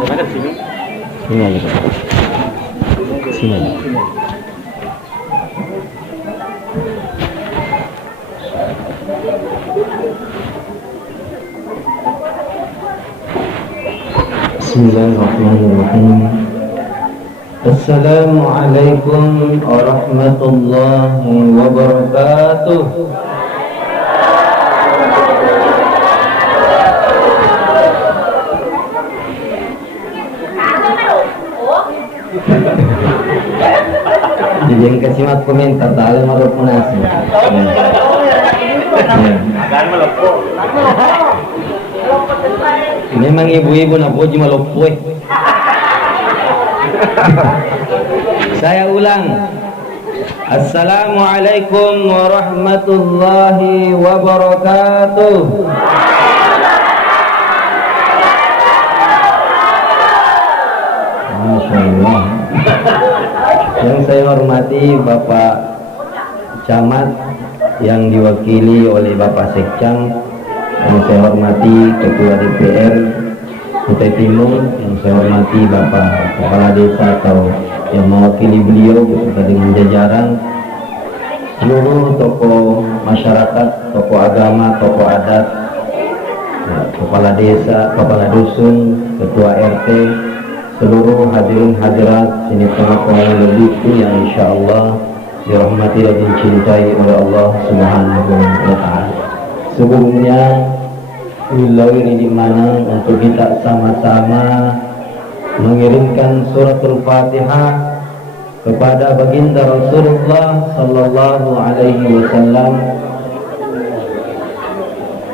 Sini aja. Sini aja. Bismillahirrahmanirrahim. Assalamualaikum warahmatullahi wabarakatuh. Jadi kasih mat komentar tak ada punasi. Memang ibu-ibu nak puji malopo. Saya ulang. Assalamualaikum warahmatullahi wabarakatuh. Masya Allah. Yang saya hormati Bapak Camat yang diwakili oleh Bapak Sekcang, yang saya hormati Ketua DPR Kutai Timur, yang saya hormati Bapak Kepala Desa atau yang mewakili beliau beserta dengan jajaran, seluruh tokoh masyarakat, tokoh agama, tokoh adat, kepala desa, kepala dusun, ketua RT, seluruh hadirin hadirat sini tengah yang lebih yang insya Allah dirahmati dan dicintai oleh Allah Subhanahu wa Ta'ala. Sebelumnya beliau ini di mana untuk kita sama-sama mengirimkan suratul Fatihah kepada baginda Rasulullah sallallahu alaihi wasallam.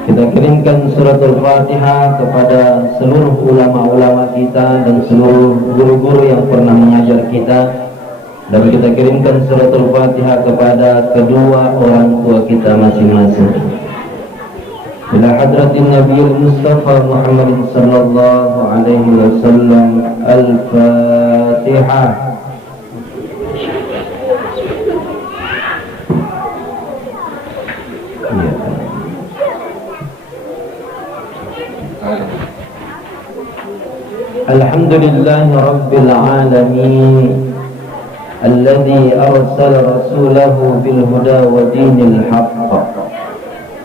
Kita kirimkan suratul Fatihah kepada seluruh ulama-ulama kita dan seluruh guru-guru yang pernah mengajar kita, dan kita kirimkan suratul Fatihah kepada kedua orang tua kita masing-masing. Ila hadratin Nabiul Mustafa Muhammad sallallahu alaihi wasallam. Al-Fatihah. Alhamdulillahi Rabbil Alamin Alladhi arsala rasulahu bil huda wa dinil haqq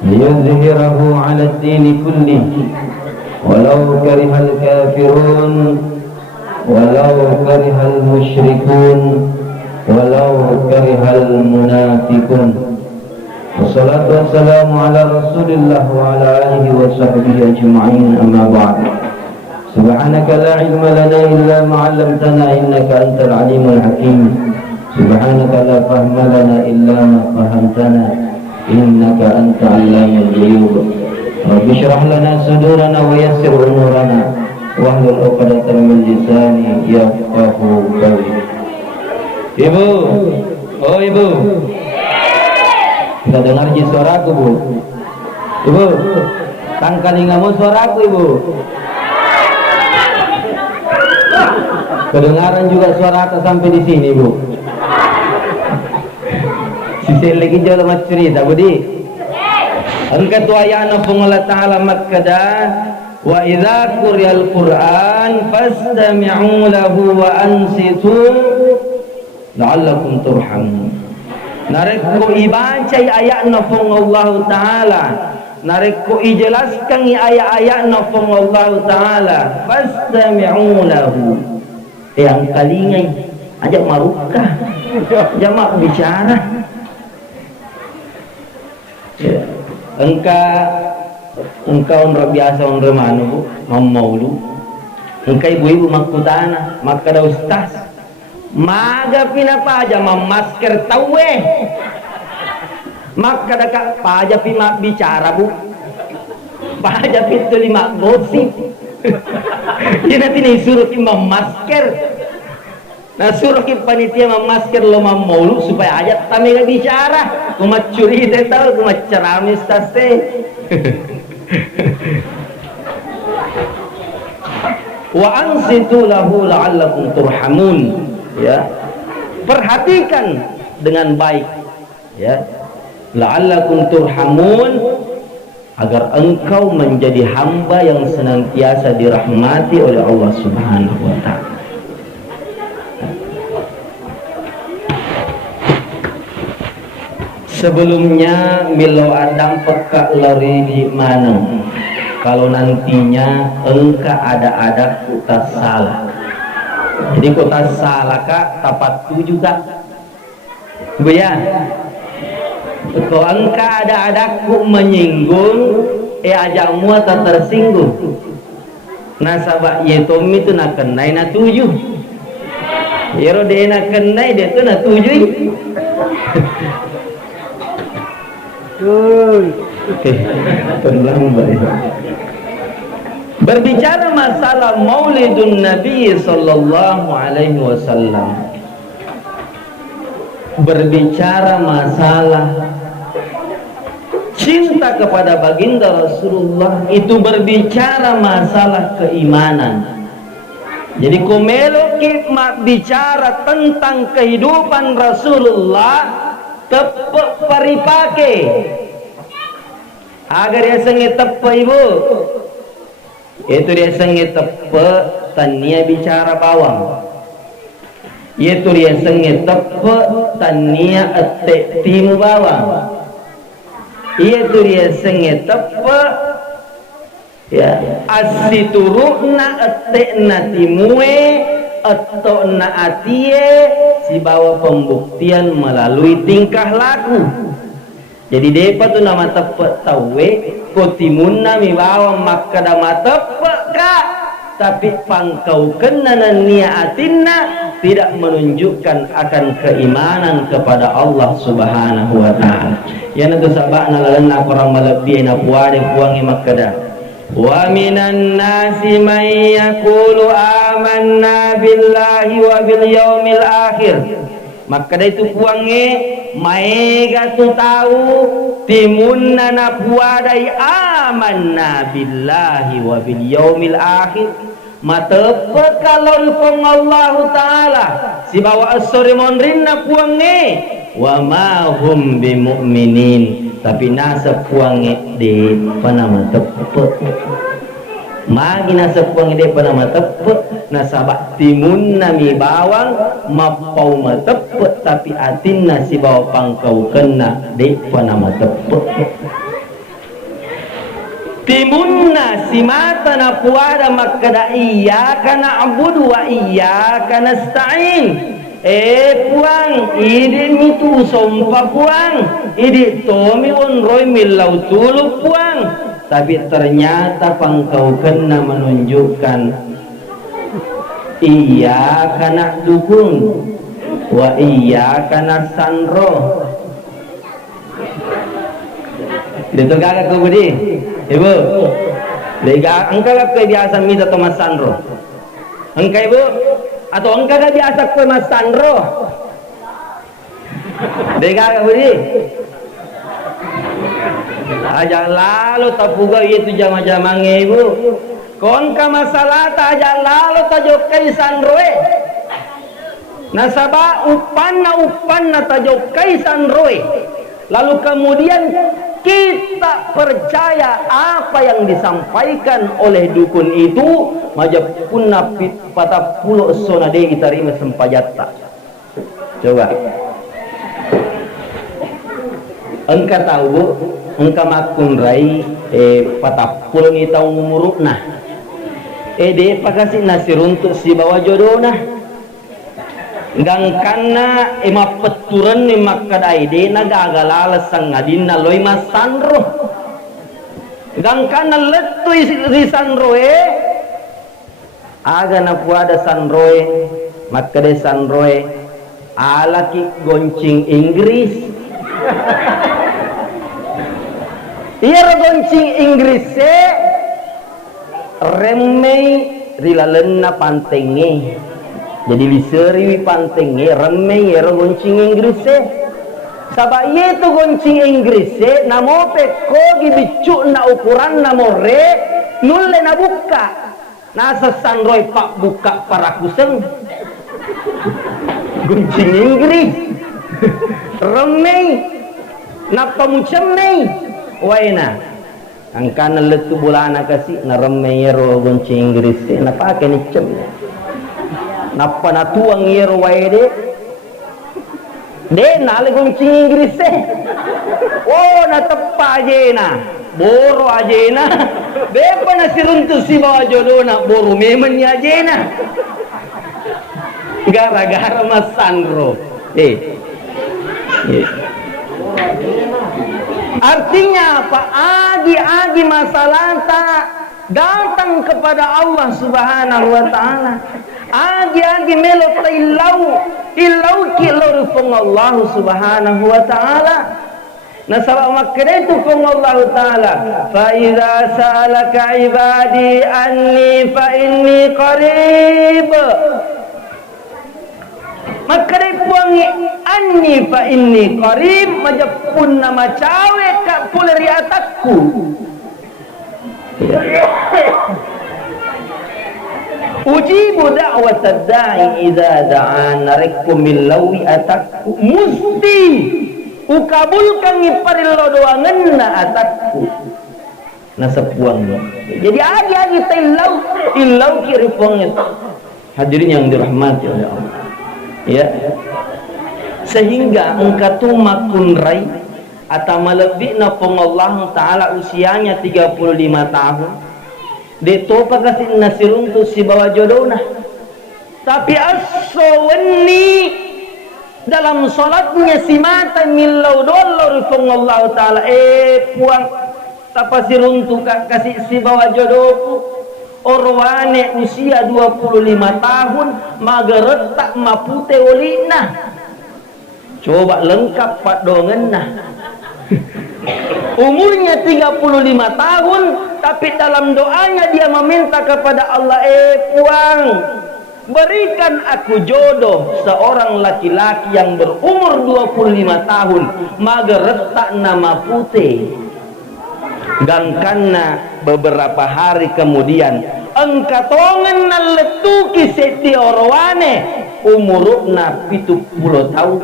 liyudhhirahu ala ad-din kullih walau karihal kafirun walau karihal musyrikun walau karihal munafiqun. Wassalatu wassalamu ala rasulillah wa ala alihi wa sahbihi ajma'in, amma ba'd. Subhanaka la ilma lana illa ma 'allamtana innaka antal alimul hakim. Subhanaka la fahma lana illa ma fahamtana innaka anta 'allamul ghuyub. Rabbi shrah lana sudurana wa yassir umurana wahlul 'uqdatam min lisani yafqahu qawli. Ibu, oh ibu, kita dengar ji suaraku bu. Ibu, tangkali ngamu suaraku ibu. Kedengaran juga suara atas sampai di sini bu. Sisi lagi jauh mas cerita budi. Angkat wayana Allah Taala makkada wa idza quriyal Qur'an fastami'u lahu wa ansitu la'allakum turhamun. Narek ko ibaca ayat nafung Allah Taala, narek ko ijelaskan ayat-ayat nafung Allah Taala, fastami'u lahu. Yang kalinya ajak marukah, jamak bicara. Ya. Engkau orang biasa orang mana bu, maulu. Engkau ibu-ibu makutana, maka ada ustaz. Maga pinapa aja memasker tawe. Maka ada kak paja pima bicara bu, paja pintu lima gosip. Dia nanti nih suruh imam masker. Nah suruh panitia memasker lo maulu supaya aja kami nggak bicara. Kumat curi deh tahu, kumat ceramis tase. Wa ansitu lahu la'allakum turhamun. Ya, perhatikan dengan baik. Ya, la'allakum turhamun agar engkau menjadi hamba yang senantiasa dirahmati oleh Allah Subhanahu wa ta'ala. Sebelumnya milau Adam peka lari di mana, kalau nantinya engkau ada kutas salah. Jadi kutas salah kak tapat tujuh kak, bu ya. Kalau engkau ada-adaku menyinggung, ajak muat tak tersinggung. Nasabak yetom itu nak kenai na tujuh. Yero dia nak kenai dia tu na tujuh. Tenang baik. Berbicara masalah Maulidun Nabi sallallahu alaihi wasallam. Berbicara masalah cinta kepada baginda Rasulullah, itu berbicara masalah keimanan. Jadi komelo mak bicara tentang kehidupan Rasulullah tepat paripake agar dia sengi tepat ibu itu dia sengi tepat tania bicara bawang, itu dia sengi tepat tania etek timu bawang, itu dia sengi tepat ya asiturukna etekna timue etokna atie si bawa pembuktian melalui tingkah laku. Jadi depa tu nama tepat tawe kotimunna mi bawa maka nama tepat kak, tapi pangkau kena niatinna tidak menunjukkan akan keimanan kepada Allah Subhanahu wa ta'ala. Yang itu sabakna lalana kurang melebihi na puade puangi makada. Wa minan nasi man yaqulu amanna billahi wa bil yaumil akhir. Maka dari itu puange maega tu tahu timunna na puadai amanna billahi wa bil yaumil akhir. Matepet kalau ifong Allah Ta'ala si bawa asori monrinna puange wa ma hum bimu'minin, tapi nasa puange de panama tepet magi nasa puange de panama tepet nasabak timun nami bawang mapau matepet, tapi atinna si bawa pangkau kena de panama tepet timunna si mata na puada makada iyyaka na'budu wa iyyaka nasta'in. Puang idi mitu sompa puang idi tomi onroy milau tulu puang, tapi ternyata pangkau kena menunjukkan iyyaka na'dukun wa iyyaka nastanro. Itu kagak ke budi ibu lega engkau gak biasa minta Thomas Sandro engkau ibu atau engkau gak biasa ke Mas Sandro lega gak budi aja lalu tapuga itu jama-jamange ibu kon ka masalah ta aja lalu tajokai Sandroe nasaba upanna tajokai Sandroe, lalu kemudian kita percaya apa yang disampaikan oleh dukun itu majapun napit patah pulau sonade itarima sempajatta. Coba engkau tahu bu, engkau makun rai patah pulau ni tahu ngumurukna de pakasih nasi runtuk si bawa jodoh nah gangkana ema peturan ni makadai de na gagalala sangadin na loy masandro gangkana letu isi sandro aga na puada sandro makade sandro alaki goncing Inggris iya goncing Inggris remei rilalena pantenge. Jadi liseri pantenge remeh ero goncing Inggris sabak ye tu goncing Inggris namo peko gibicu na ukuran namo re nulle na buka nasa sanroy pak buka para kuseng goncing Inggris remeh na pamucemei waina angkana letu bulana kasi naremero gonceng Inggris na pakai ni cem napa natuang yero wae de nale gonceng Inggris oh na tepa ajena boro ajena bepa na siruntu si bawa jodoh na boro memen ni ajena gara-gara Mas Sandro artinya apa? Agi-agi masalah tak datang kepada Allah Subhanahu wa ta'ala, agi-agi melot ilau kilor pung Allah Subhanahu wa ta'ala. Nasabak makna itu pung Allah ta'ala, fa idza sa'alaka ibadi anni fa inni qarib. Maka puangi anni fa inni qarib majapun nama cawe kak puleri atakku. Ujibu da'wat ad-da'i idza da'an rekum millawi atakku musti ukabulkan iparillo doangenna atakku nasepuang. Jadi agi-agi ilau kiri puangnya. Hadirin yang dirahmati oleh Allah. Ya, sehingga engkau makun rai atau melebih na Allah Ta'ala usianya 35 tahun ditopa kasih nasirun tu si bawa jodohna tapi asawani dalam solatnya si mata milau dolor Allah Ta'ala puang tapasirun tu kasih si bawa jodohku orwane usia 25 tahun mageretak mapute olina coba lengkap pak dongenna umurnya 35 tahun tapi dalam doanya dia meminta kepada Allah puang berikan aku jodoh seorang laki-laki yang berumur 25 tahun mageretak nama putih. Dan karena beberapa hari kemudian engkatongan naletuki seti orwane umurna 70 tahun.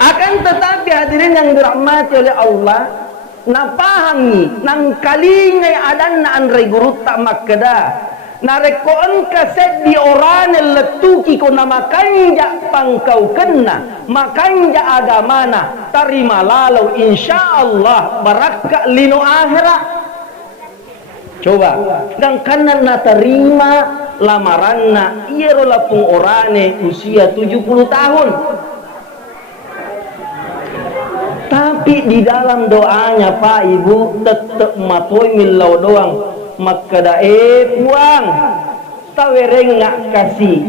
Akan tetapi hadirin yang dirahmati oleh Allah, napahangi nang kalingai adan na anre guru tak makada narekoan kaset di orane letuki ko na makanja pangkau kena makanja agamana tarima lalau insyaallah baraka lino akhirat. Coba dan kanan na terima lamaranna iero lapung orane usia 70 tahun tapi di dalam doanya Pak Ibu tetep matoi milau doang makada puang tawereng ngak kasih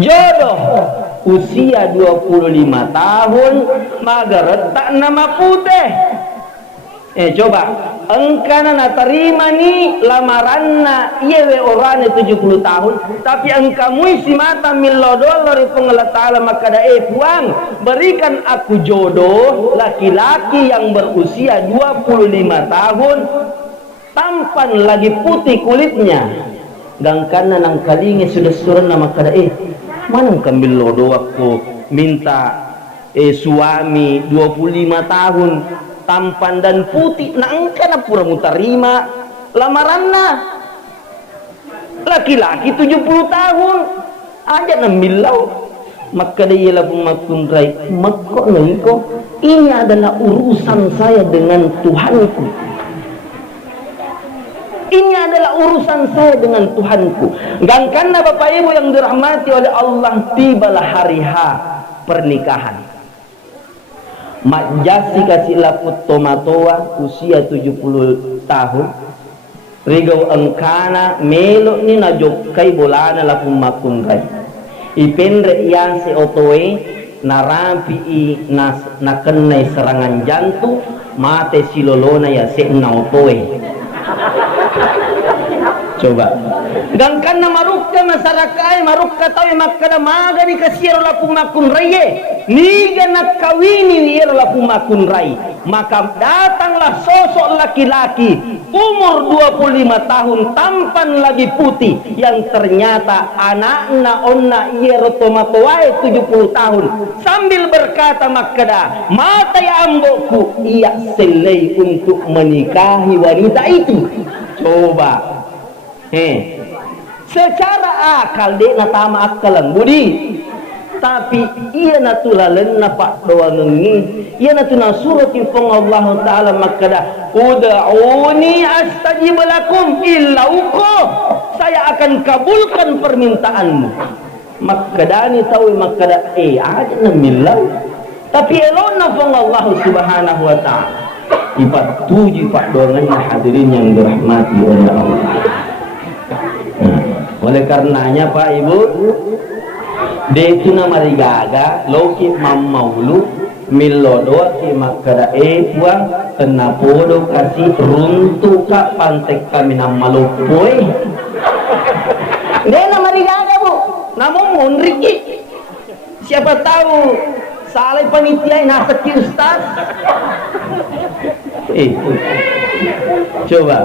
jodoh usia 25 tahun magaretak nama putih. Coba engkana na terima ni lamaranna iyewe orane 70 tahun tapi engkamui si mata milodol dari pengelat ta'ala makada puang berikan aku jodoh laki-laki yang berusia 25 tahun tampan lagi putih kulitnya dan karena nang kalingi sudah surun nama kada mana kambil lodo aku minta suami 25 tahun tampan dan putih nang kana pura mutarima lamaranna laki-laki 70 tahun aja nambilau maka dia labung makun rai makko niko ini adalah urusan saya dengan Tuhanku. Ini adalah urusan saya dengan Tuhanku. Karena Bapak Ibu yang dirahmati oleh Allah, tibalah hari H pernikahan. Mak Jasi kasih laput tomatoa usia 70 tahun. Rigau engkana melo ni najokai bolana lapun makun rai. Ipendre yang se otoe narampi nakenai serangan jantung mate silolona ya se naotoe. Coba dan karena marukka masyarakat marukka tahu makada maga ni kasiro lapung makun raye ni gana kawini ni iro lapung makun rai Maka datanglah sosok laki-laki umur 25 tahun, tampan lagi putih, yang ternyata anak-anak onna ierotomatowae 70 tahun, sambil berkata makada, mata ya ambokku, ia selai untuk menikahi wanita itu. Coba secara akal dek na tama akalan budi, tapi ia natulalen na pak doa ngengi, ia natuna surat ifong Allah Ta'ala makada, uda'uni astajib lakum illauko, saya akan kabulkan permintaanmu. Makadani tahu makada ada na milau, tapi elon na fong Allah Subhanahu Wa Ta'ala. Ipat tujuh pak doangan hadirin yang dirahmati oleh Allah. Oleh karenanya Pak Ibu, de itu nama rigaga loki mamaulu milodo ki makara buang tenapodo kasih runtuh ka pantek kami nama lopoi. De nama rigaga Bu, namun monriki. Siapa tahu salah panitia nasaki Ustaz. Coba.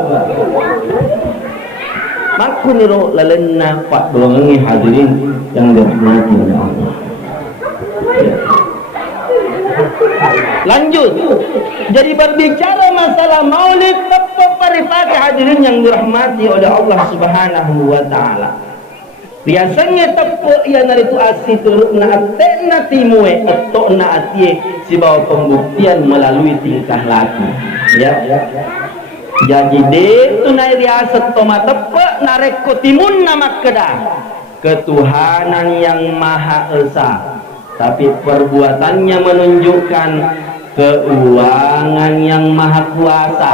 Maku niro lalena pak doangi hadirin yang dirahmati oleh Allah. Lanjut. Jadi berbicara masalah maulid tepat paripati hadirin yang dirahmati oleh Allah Subhanahu Wa Ta'ala. Biasanya tepat yang itu asli turut na atena timue atau na atie si bawa pembuktian melalui tingkah laku. Ya. Jadi de tunai riasat toma tepe nareko timun nama kedah ketuhanan yang maha esa, tapi perbuatannya menunjukkan keuangan yang maha kuasa.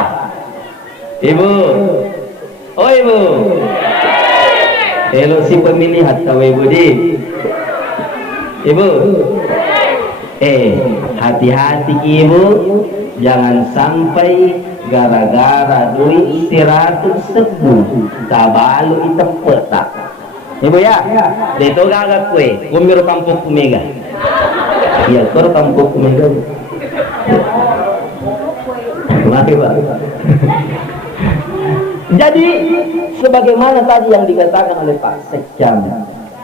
Ibu, oh ibu, elo si pemilih atau ibu di, ibu, hati-hati ibu, jangan sampai gara-gara duit 110 tabalu itepet tak. Ibu ya, dito gagak kue, kumiro kampung kumega. Iya, koro kampung kumega. Mati Pak. Jadi sebagaimana tadi yang dikatakan oleh Pak Sekjam,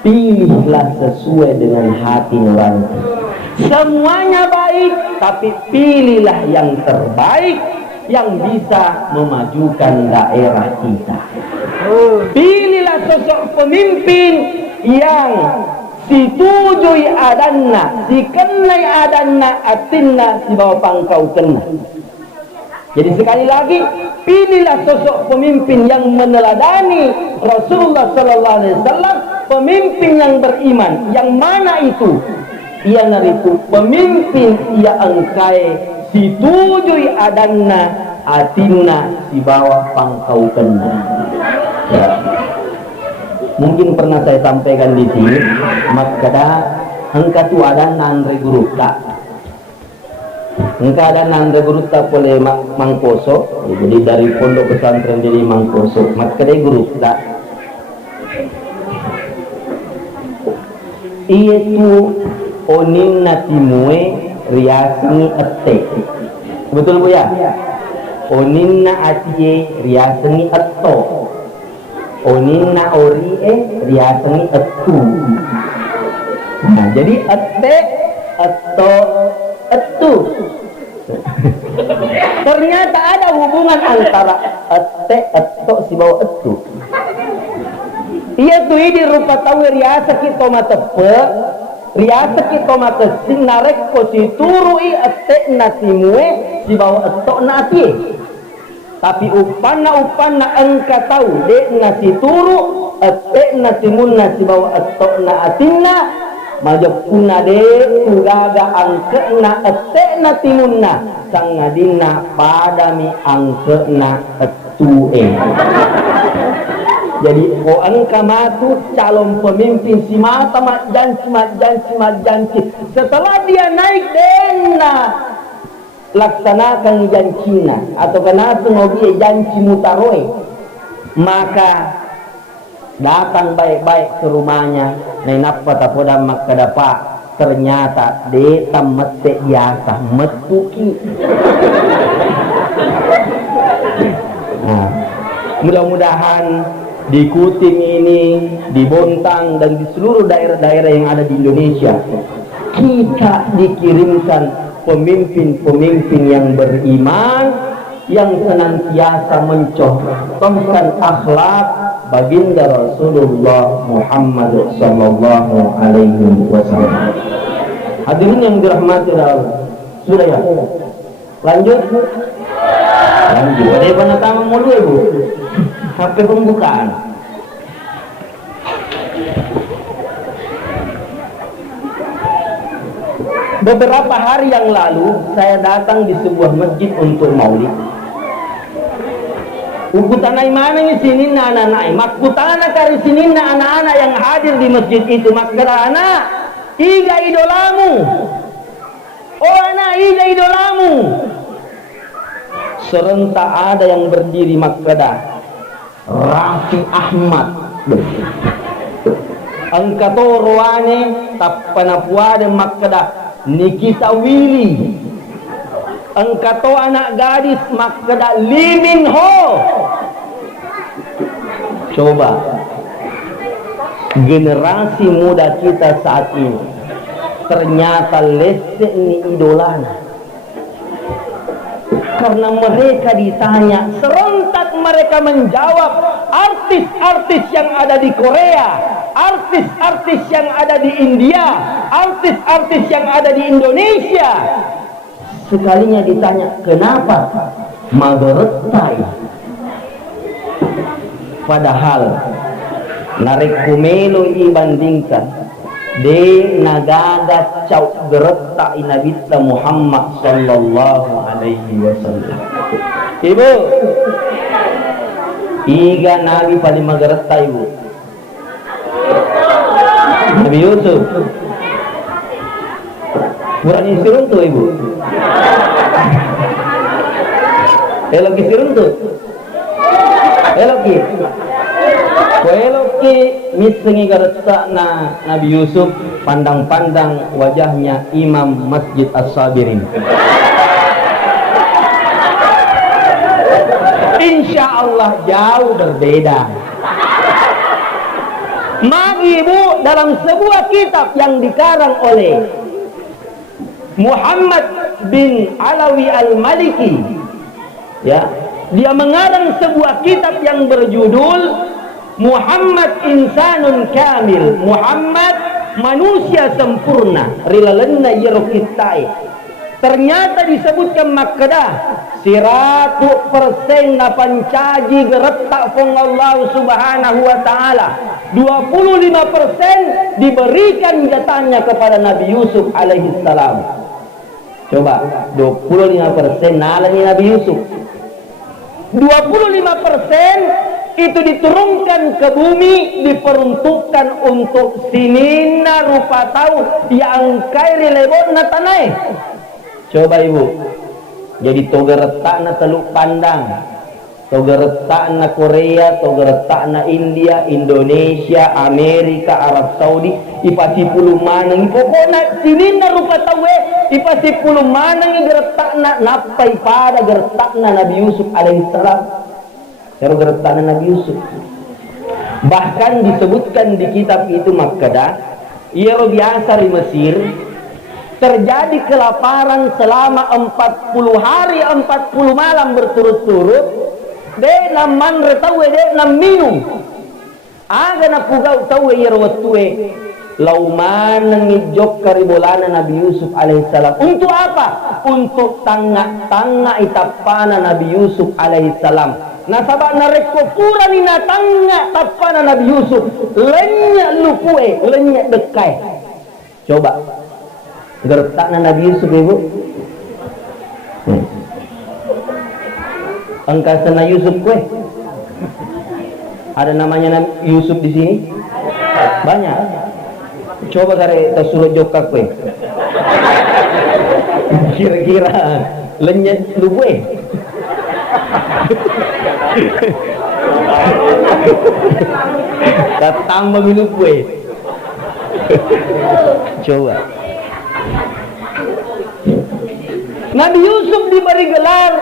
pilihlah sesuai dengan hati nurani. Semuanya baik, tapi pilihlah yang terbaik yang bisa memajukan daerah kita. Pilihlah sosok pemimpin yang situjui adanna, si kenai adanna, atinna si bawa pangkau kena. Jadi sekali lagi, pilihlah sosok pemimpin yang meneladani Rasulullah Sallallahu Alaihi Wasallam, pemimpin yang beriman. Yang mana itu? Ia naritu pemimpin ia angkai situjui adanna atinna di bawah pangkau kena. Ya. Mungkin pernah saya sampaikan di sini, makada engka tu adanna andre guru tak. Engka adanna andre guru tak oleh Mangkoso. Jadi dari pondok pesantren jadi Mangkoso, makada guru tak. Itu onin natimue riasani ette. Betul Bu ya? Oninna atie riasani etto. Oninna orie riasani ettu. Nah, jadi ette, etto, ettu. Ternyata ada hubungan antara ette, etto si bawa ettu. Iya tuh ini rupa tahu riasa kita matepe. Riasa kita mata sinarek ko si turui ate natimue si bawa etok nati. Tapi upana engka tahu de nasi turu ate natimun nasi bawa etok naatina majapuna de ugaga angkena ate natimunna sangadina padami angkena etue. Jadi angka matu calon pemimpin si mata mat janji. Setelah dia naik dena laksanakan janjinya atau kena ngobi janji mutaroy, maka datang baik-baik ke rumahnya. Nenapa tapoda makada pak ternyata de tamet biasa metuki. Nah, mudah-mudahan di Kuting ini, di Bontang dan di seluruh daerah-daerah yang ada di Indonesia, kita dikirimkan pemimpin-pemimpin yang beriman, yang senantiasa mencontohkan akhlak baginda Rasulullah Muhammad sallallahu alaihi wasallam. Hadirin yang dirahmati Allah. Sudah ya? Lanjut. Lanjut. Ada yang pernah tamu mulu ya, Bu? HP pembukaan. Beberapa hari yang lalu saya datang di sebuah masjid untuk maulid. Ukutanai mana ni sini na anak-anak, makutana kari sini na anak-anak yang hadir di masjid itu, makkarana iga idolamu. Oh anak iga idolamu. Serentak ada yang berdiri makkadah. Raffi Ahmad. Angkato roane tappanapuade makkadah. Nikita Willy. Angkato anak gadis makkadah Lee Min Ho. Coba generasi muda kita saat ini ternyata lesek ni idolana. Karena mereka ditanya, serentak mereka menjawab, artis-artis yang ada di Korea, artis-artis yang ada di India, artis-artis yang ada di Indonesia. Sekalinya ditanya, kenapa mageretai? Padahal narik kumelo ibandingkan de nagagat cau gereta inabita Muhammad sallallahu alaihi wasallam. Ibu, iga nabi paling magereta ibu. Nabi Yusuf. Bukan sirun tu ibu. Elok sirun tu. Elok Weloki misengi gareta na Nabi Yusuf, pandang-pandang wajahnya Imam Masjid As-Sabirin. Insya Allah jauh berbeda. Mari ibu, dalam sebuah kitab yang dikarang oleh Muhammad bin Alawi Al-Maliki, ya, dia mengarang sebuah kitab yang berjudul Muhammad Insanun Kamil, Muhammad manusia sempurna, rilalenna yerokitai. Ternyata disebutkan makkadah 100% na pancaji geretak pong Allah subhanahu wa ta'ala, 25% diberikan jatahnya kepada Nabi Yusuf alaihi salam. Coba 25% nalani Nabi Yusuf, 25% itu diturunkan ke bumi, diperuntukkan untuk sinina rupa tahun yang kairi lebot na tanai. Coba ibu, jadi toga retak na teluk pandang, toga retak na Korea, toga retak na India, Indonesia, Amerika, Arab Saudi, ipasi puluh manang pokoknya sinina rupa tahu ipasi puluh manang geretak na napai pada geretak na Nabi Yusuf alaihissalam. Kalau geretakan Nabi Yusuf, bahkan disebutkan di kitab itu makkadah, ia biasa di Mesir terjadi kelaparan selama 40 hari 40 malam berturut-turut. De naman retawe de nam minum. Aga na pugaw tawe yerwatue lauman ngijok karibolana Nabi Yusuf alaihissalam. Untuk apa? Untuk tanga-tanga itapana Nabi Yusuf alaihissalam. Nasabak narekopura ni natanga tapana Nabi Yusuf, lenya lupue, lenya dekai. Coba gertak na Nabi Yusuf ibu. Angkasa Yusuf kue. Ada namanya Nabi Yusuf di sini? Banyak. Coba kare tasuruh joka kue. Kira-kira lenya lupue. Datang minum kue. Coba Nabi Yusuf diberi gelar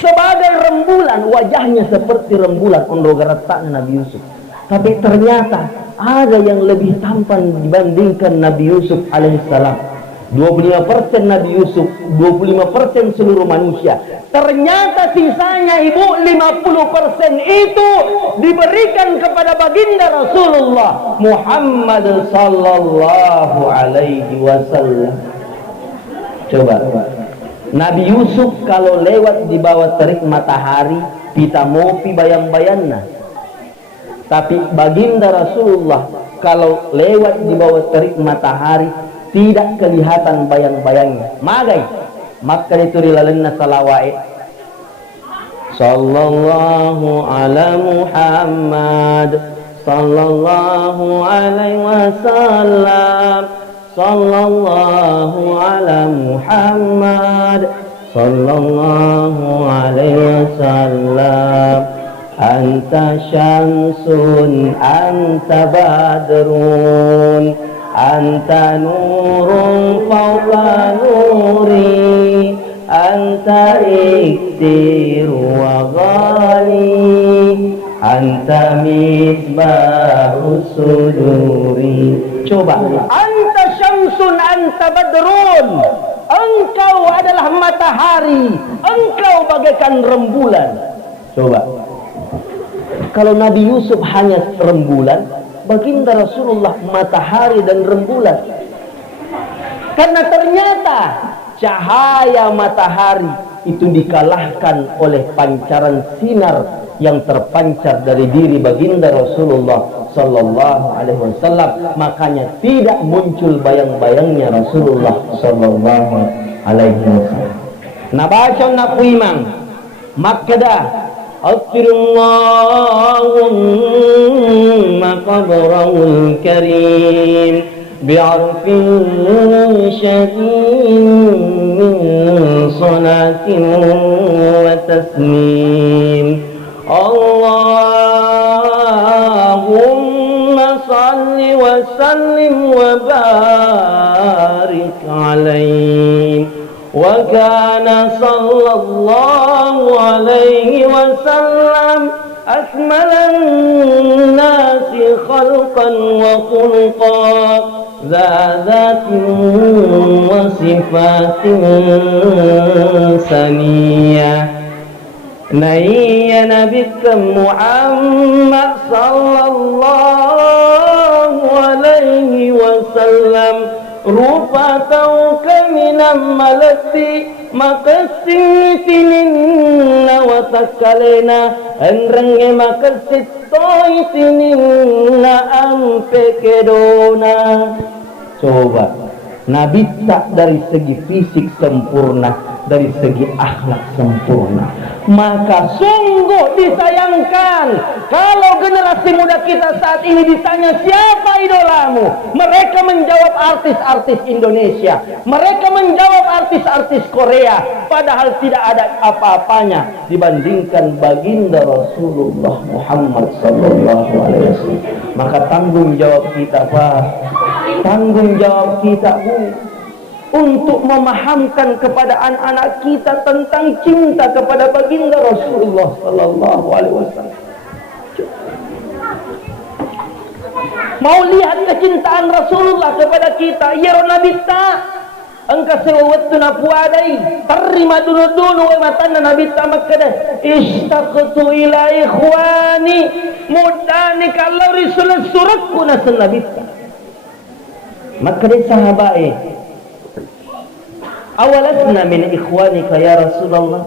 sebagai rembulan, wajahnya seperti rembulan, ondogaratanya Nabi Yusuf. Tapi ternyata ada yang lebih tampan dibandingkan Nabi Yusuf alaihissalam. 25% Nabi Yusuf, 25% seluruh manusia. Ternyata sisanya ibu 50% itu diberikan kepada baginda Rasulullah Muhammad sallallahu alaihi wasallam. Coba Nabi Yusuf kalau lewat di bawah terik matahari kita mopi bayang-bayangna. Tapi baginda Rasulullah kalau lewat di bawah terik matahari tidak kelihatan bayang-bayangnya. Magai maka itu rilalenna salawat sallallahu ala Muhammad sallallahu alaihi wasallam sallallahu ala Muhammad sallallahu alaihi wasallam. Anta syamsun anta badrun anta nurun fawqa nuri anta iktir wa ghali anta misbahu suduri. Coba, anta syamsun anta badrun, engkau adalah matahari, engkau bagaikan rembulan. Coba, kalau Nabi Yusuf hanya rembulan, baginda Rasulullah matahari dan rembulan. Karena ternyata cahaya matahari itu dikalahkan oleh pancaran sinar yang terpancar dari diri baginda Rasulullah sallallahu alaihi wasallam. Makanya tidak muncul bayang-bayangnya Rasulullah sallallahu alaihi wasallam. Nabaca napuimang makada Allahumma qabrahul karim bi'arfin syadin min salatin wa taslim. Allahumma salli wa sallim wa barik alaihi. Wa kana sallallahu alaihi wasallam akmalan nasi khalqan wa khuluqan zadatin wa sifatin saniyah. Naiya nabika Muhammad sallallahu alaihi wasallam rupatau kaminam malati makasin tininna wa takalena enrenge makasit toy tininna ampe kedona. Coba Nabi tak dari segi fisik sempurna, dari segi akhlak sempurna. Maka sungguh disayangkan kalau generasi muda kita saat ini ditanya siapa idolamu, mereka menjawab artis-artis Indonesia, mereka menjawab artis-artis Korea, padahal tidak ada apa-apanya dibandingkan baginda Rasulullah Muhammad sallallahu alaihi wasallam. Maka tanggung jawab kita, Pak, tanggung jawab kita, Bu, untuk memahamkan kepada anak-anak kita tentang cinta kepada baginda Rasulullah sallallahu alaihi wasallam. Mau lihat kecintaan Rasulullah kepada kita, ya Nabi ta engka sewawatu na puadai terima dulu wa matana Nabi ta makkada istaqtu ila ikhwani mudani kalau risul suratku nasan Nabi ta makkada sahabai awalasna min ikhwanika ya Rasulullah,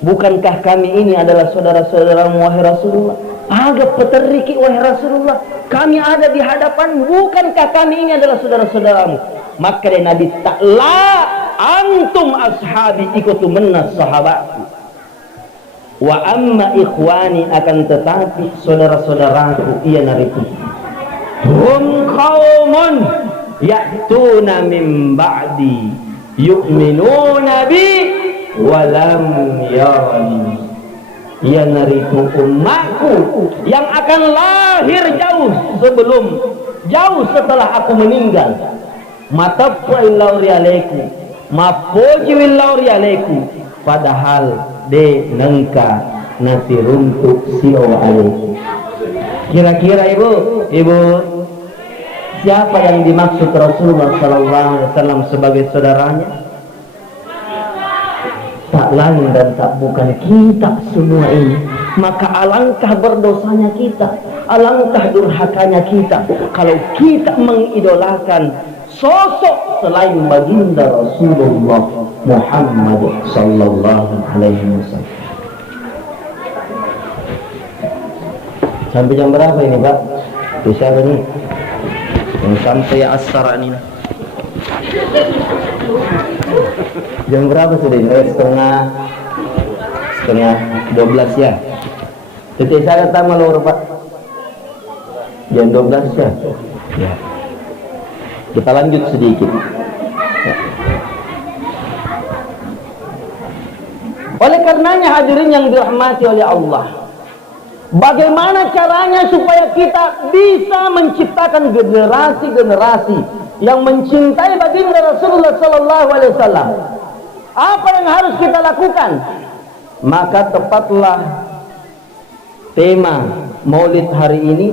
bukankah kami ini adalah saudara-saudaramu wahai Rasulullah? Agak peteriki wahai Rasulullah, kami ada di hadapan, bukankah kami ini adalah saudara-saudaramu? Maka dia Nabi ta'la antum ashabi ikutu mennas sahabatku wa amma ikhwani, akan tetapi saudara-saudaraku iya nariku hum qaumun ya'tuna min ba'di yu'minuna bi walam yarani. Ia nariku umatku yang akan lahir jauh setelah aku meninggal, matapay lauri aleku, mapoji wil lauri aleku, padahal de nengka nasi runtuk sio aleku. Kira-kira ibu, siapa yang dimaksud Rasulullah SAW sebagai saudaranya? Tak lain dan tak bukan kita semua ini. Maka alangkah berdosanya kita, alangkah durhakanya kita kalau kita mengidolakan sosok selain baginda Rasulullah Muhammad sallallahu alaihi wasallam. Sampai jam berapa ini, Pak? Bisa ini yang sampai asar ini. Jam berapa sudah ini? Setengah 12 ya. Titik saya datang malu Pak. Jam 12 ya. Ya. Kita lanjut sedikit. Ya. Oleh karenanya hadirin yang dirahmati oleh Allah, bagaimana caranya supaya kita bisa menciptakan generasi-generasi yang mencintai baginda Rasulullah sallallahu alaihi wasallam? Apa yang harus kita lakukan? Maka tepatlah tema Maulid hari ini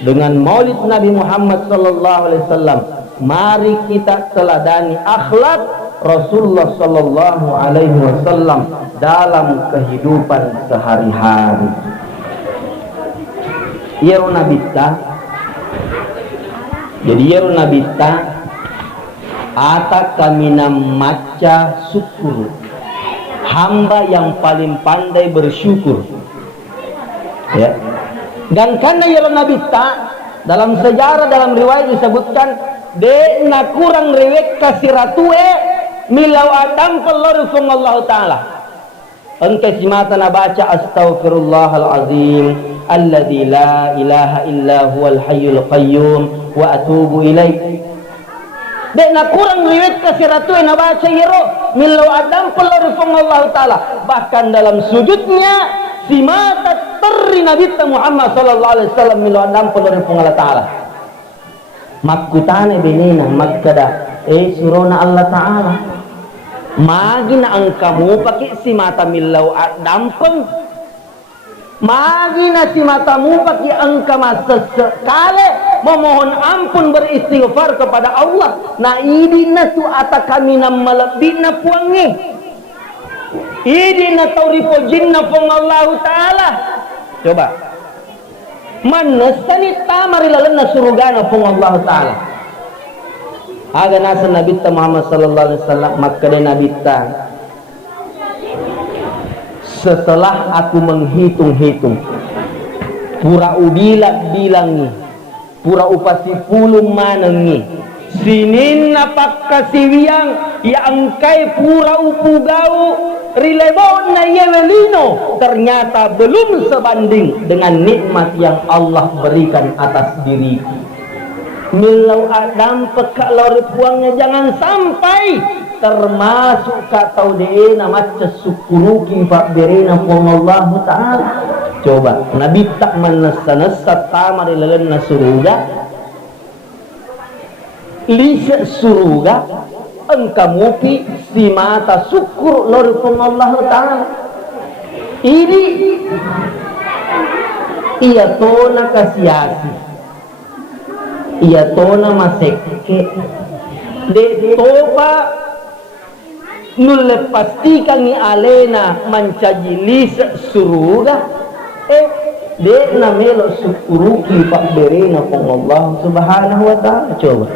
dengan Maulid Nabi Muhammad sallallahu alaihi wasallam. Mari kita teladani akhlak Rasulullah sallallahu alaihi wasallam dalam kehidupan sehari-hari. Yero nabita. Jadi yero nabita ata kamina maca syukur. Hamba yang paling pandai bersyukur. Ya. Dan karena yero nabita dalam sejarah, dalam riwayat disebutkan de na kurang rewek kasih ratue milau adam pelorifung Allah Ta'ala. Engkau simata na baca astaghfirullahalazim alladzi la ilaha illa huwal hayyul qayyum wa atubu ilaih. Dek na kurang riwayat kasih ratu na baca yero milau adam pelorifung Allah Ta'ala. Bahkan dalam sujudnya si mata terri Nabi Muhammad sallallahu alaihi wasallam milau adam pelorifung Allah Ta'ala. Makkutane benena makkada surona Allah Ta'ala. Magi na ang kamu pakai si mata milau dampeng. Magi na si matamu pakai angka masa sekali memohon ampun beristighfar kepada Allah. Na idina tu ata kami na malabina puangi. Idina tauripo jinna pong Allah Ta'ala. Coba. Manasani tamarilalan na surugana pong Allah Ta'ala. Aga nasa Nabi Muhammad sallallahu alaihi wasallam makkada Nabi setelah aku menghitung-hitung pura ubilat bilangi pura upasi pulung manengi sinin napak kasiwiang yang kai pura upugau rilebo na yelelino ternyata belum sebanding dengan nikmat yang Allah berikan atas diriku. Milau adam peka lori puangnya jangan sampai termasuk katau de nama cesukuruki pak berena pong Allah Ta'ala. Coba Nabi tak menesa-nesa tamar ilalen na suruga lisa suruga engkamupi si mata syukur lori pong Allah Ta'ala. Ini iya tona kasiasi iya tona masekke de topa nulle pastikan ni alena mancajilis suruga de namelo syukuruki pak berena pong Allah Subhanahu wa Ta'ala. Coba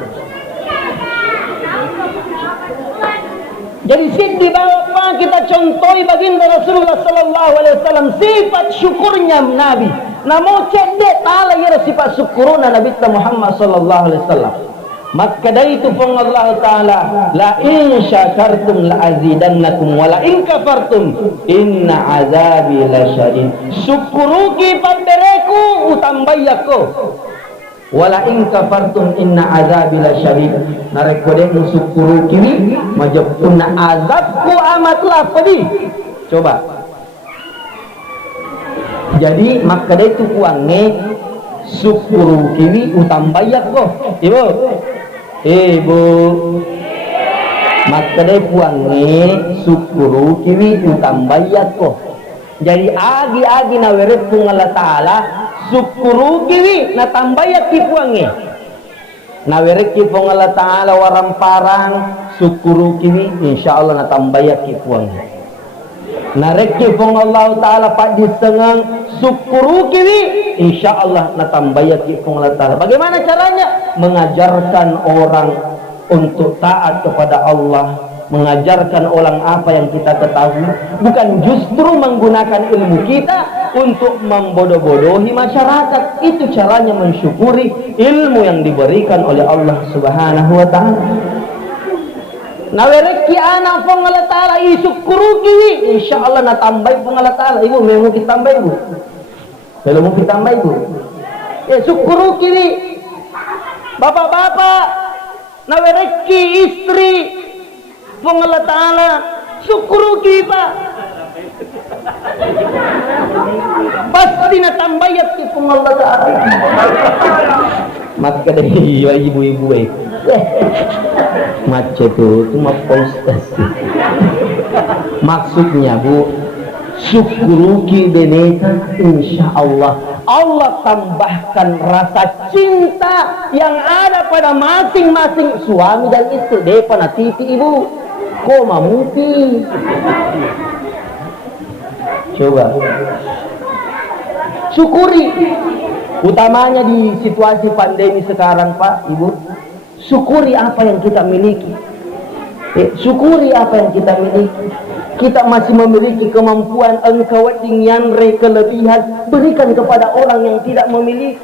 jadi di bawah apa kita contohi baginda Rasulullah sallallahu alaihi wasallam sifat syukurnya Nabi. Namun cedek ta'ala ya sifat syukuruna Nabi Muhammad sallallahu alaihi wasallam. Maka dari itu pun Allah Ta'ala la in syakartum la azidannakum wa la in kafartum inna azabi lasyadid. Syukuruki pandereku utambayako wala in kafartum inna azabi lasyadid. Narekode syukuruki majapuna azabku amatlah pedih. Coba. Jadi maka dia itu uangnya syukuru kini utambayak kok. Ibu Ibu makanya puangi syukuru kiwi utambayat ko. Jadi agi-agi na weret kung Allah Ta'ala syukuru kiwi na tambayat ki puangi. Na weret ki pong Allah Ta'ala waramparang syukuru kiwi insyaallah na tambayat ki puangi. Nareki pong Allah Ta'ala pak disengang syukuru kiwi insyaallah na tambayat ki pong Allah Ta'ala. Bagaimana caranya? Mengajarkan orang untuk taat kepada Allah, mengajarkan orang apa yang kita ketahui, bukan justru menggunakan ilmu kita untuk membodoh-bodohi masyarakat. Itu caranya mensyukuri ilmu yang diberikan oleh Allah Subhanahu wa Ta'ala. Nawereki anak pong Allah Ta'ala isyukuru kiwi insyaallah na tambay pong Allah Ta'ala. Ibu mau kita tambay bu, kalau mau kita tambay bu, ya syukuru kiwi. Bapak-bapak nawereki istri pong Allah Ta'ala syukuru kiwi pak, pasti na tambayat ki pong Allah Ta'ala. Maka dari ibu-ibu macet itu mah konstasi. Maksudnya bu, syukuruki beneka insyaallah Allah tambahkan rasa cinta yang ada pada masing-masing suami dan istri. Depa na titi ibu kok mamuti. Coba syukuri, utamanya di situasi pandemi sekarang pak ibu. Syukuri apa yang kita miliki. Syukuri apa yang kita miliki. Kita masih memiliki kemampuan engkau tinggian kelebihan, berikan kepada orang yang tidak memiliki.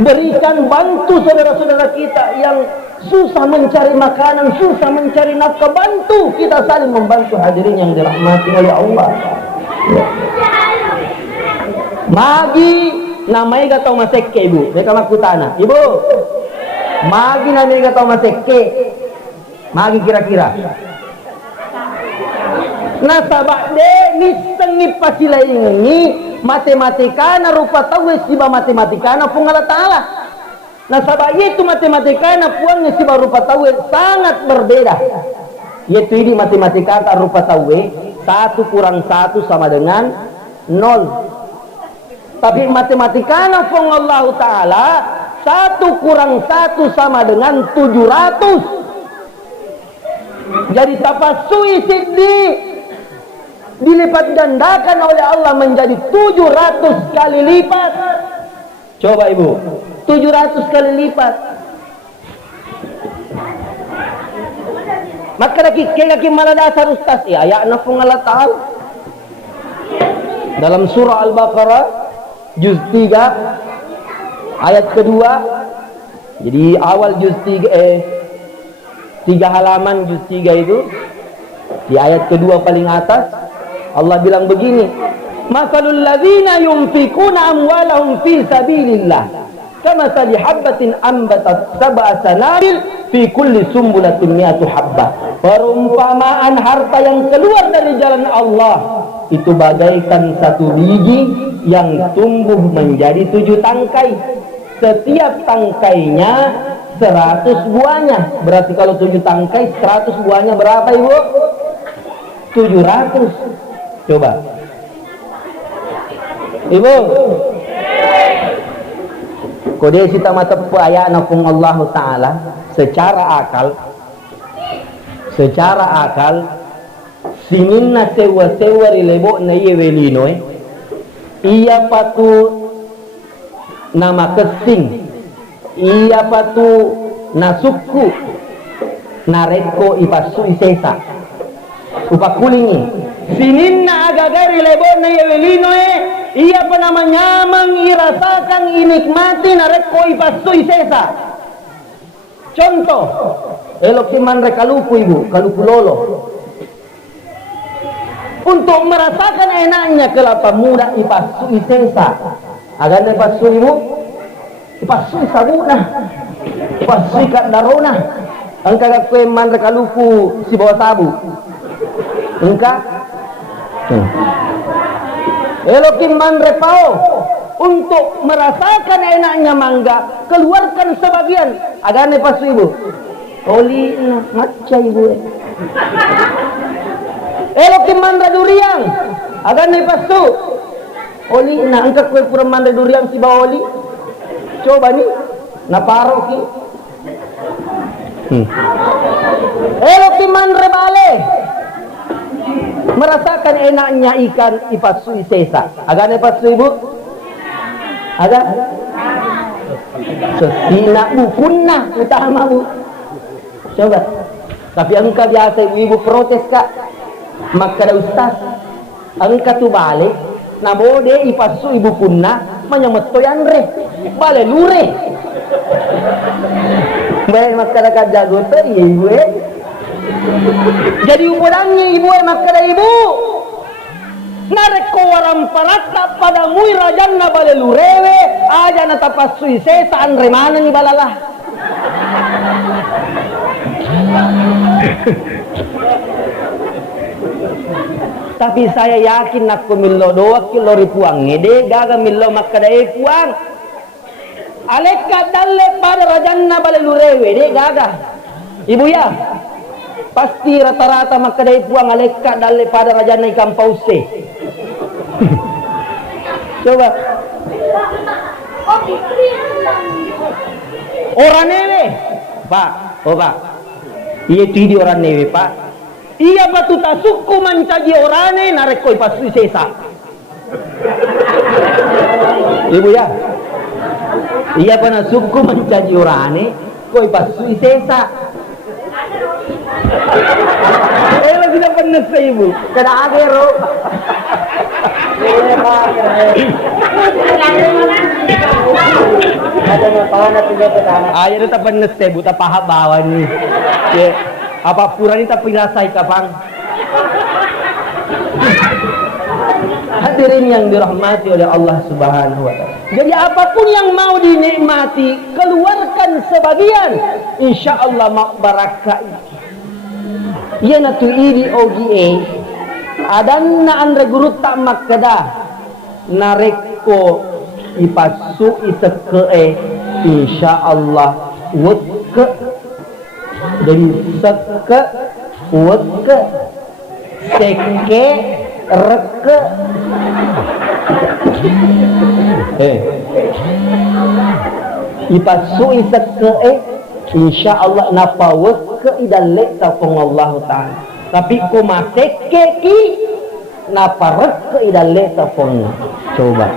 Berikan, bantu saudara-saudara kita yang susah mencari makanan, susah mencari nafkah, bantu. Kita saling membantu, hadirin yang dirahmati oleh Allah. Magi namanya gak tahu masekke ibu, mereka makutana ibu. Magi namanya gak tahu masekke, magi kira-kira. Nah sabak de nisengip pasila ini matematikana rupa tahu siba matematikana pun Allah Ta'ala. Nah sabak itu matematikana puangnya siba rupa tahu sangat berbeda. Yaitu ini matematikana rupa tahu 1 kurang 1 sama dengan 0. Tapi matematikana pun Allah Ta'ala 1 kurang 1 sama dengan 700. Jadi tapasui siddi dilipat gandakan oleh Allah menjadi 700 kali lipat. Coba ibu, 700 kali lipat. Maka kaki malah dasar ustaz ya ayat nafung Allah Ta'ala dalam surah Al-Baqarah juz 3 ayat kedua. Jadi awal juz 3 3 halaman juz 3 itu di ayat kedua paling atas Allah bilang begini, masalul ladzina yunfikuna amwalahum fi sabilillah kamathali habatin ambatat sab'a sanabil fi kulli sumbulatin mi'atu habbah. Perumpamaan harta yang keluar dari jalan Allah itu bagaikan 1 biji yang tumbuh menjadi 7 tangkai. Setiap tangkainya 100 buahnya. Berarti kalau 7 tangkai 100 buahnya berapa ibu? 700. Coba ibu kode sita mata ayat nafung Allah Ta'ala secara akal sininna sewa rilebo na yewelino iya patu nama kesing iya patu nasuku nareko ipasu isesa upakulingi sininna agagari lebon na yewelino iya pa naman nyamang irasakan inikmati na reko ipasui sesa. Contoh elok siman rekaluku ibu kaluku lolo untuk merasakan enaknya kelapa muda ipasui sesa. Agar ipasui ibu ipasui sabuna ipasui kat darona angka kue man rekaluku si bawa sabu engka elokin man repao untuk merasakan enaknya mangga, keluarkan sebagian. Agane pasu ibu. Oli maca ibu. Elokin mandra durian. Agane pasu. Oli angkat kue pura mandra durian si baoli. Coba nih. Naparo ki. Elokin mandra bale. Merasakan enaknya ikan ipasui sesa. Agane pasu ibu. Ada? Sesina bukunna utama bu. Coba. Tapi engkau biasa ibu protes kak. Maka ada ustaz. Engkau tu balik. Na bode ipasu ibu kunna manyametoyan re. Bale lure. Baik maka ada kajago tu ibu Jadi upodangnya ibu maka ada ibu. Narek ko waram parata pada mui rajanna bale lurewe aja na tapasui sesa andre mana ni balalah. Tapi saya yakin nak millo doa kilo ripuang ngede gaga millo makadai puang. Aleka dalle pada rajanna bale lurewe de gaga. Ibu ya. Pasti rata-rata makadai puang aleka dalle pada rajanna ikan pause. Coba. Orang newe, Pak. Oh Pak. Iya tu orang newe Pak. Iya batu tasuku mancaji orane narekoi pasu sesa. Ibu ya. Iya pana suku mancaji orane koi pasu sesa. Lagi dah penas saya ibu. Kada agero. Ayo tetap penas teh buta paha bawah ni. Apa pura ni tak pirasai kapang. Hadirin yang dirahmati oleh Allah Subhanahu wa taala. Jadi apapun yang mau dinikmati, keluarkan sebagian. Insyaallah mak barakah. Ia na tu idi ogie. Adanna andre guru tak makada. Nareko ipasu iseke insyaallah wudke dan seke wudke seke reke ipasu iseke insyaallah napawut ke idalek tafong Allah Ta'ala. Tapi ko maseke ki naparek ke idalek tafong. Coba.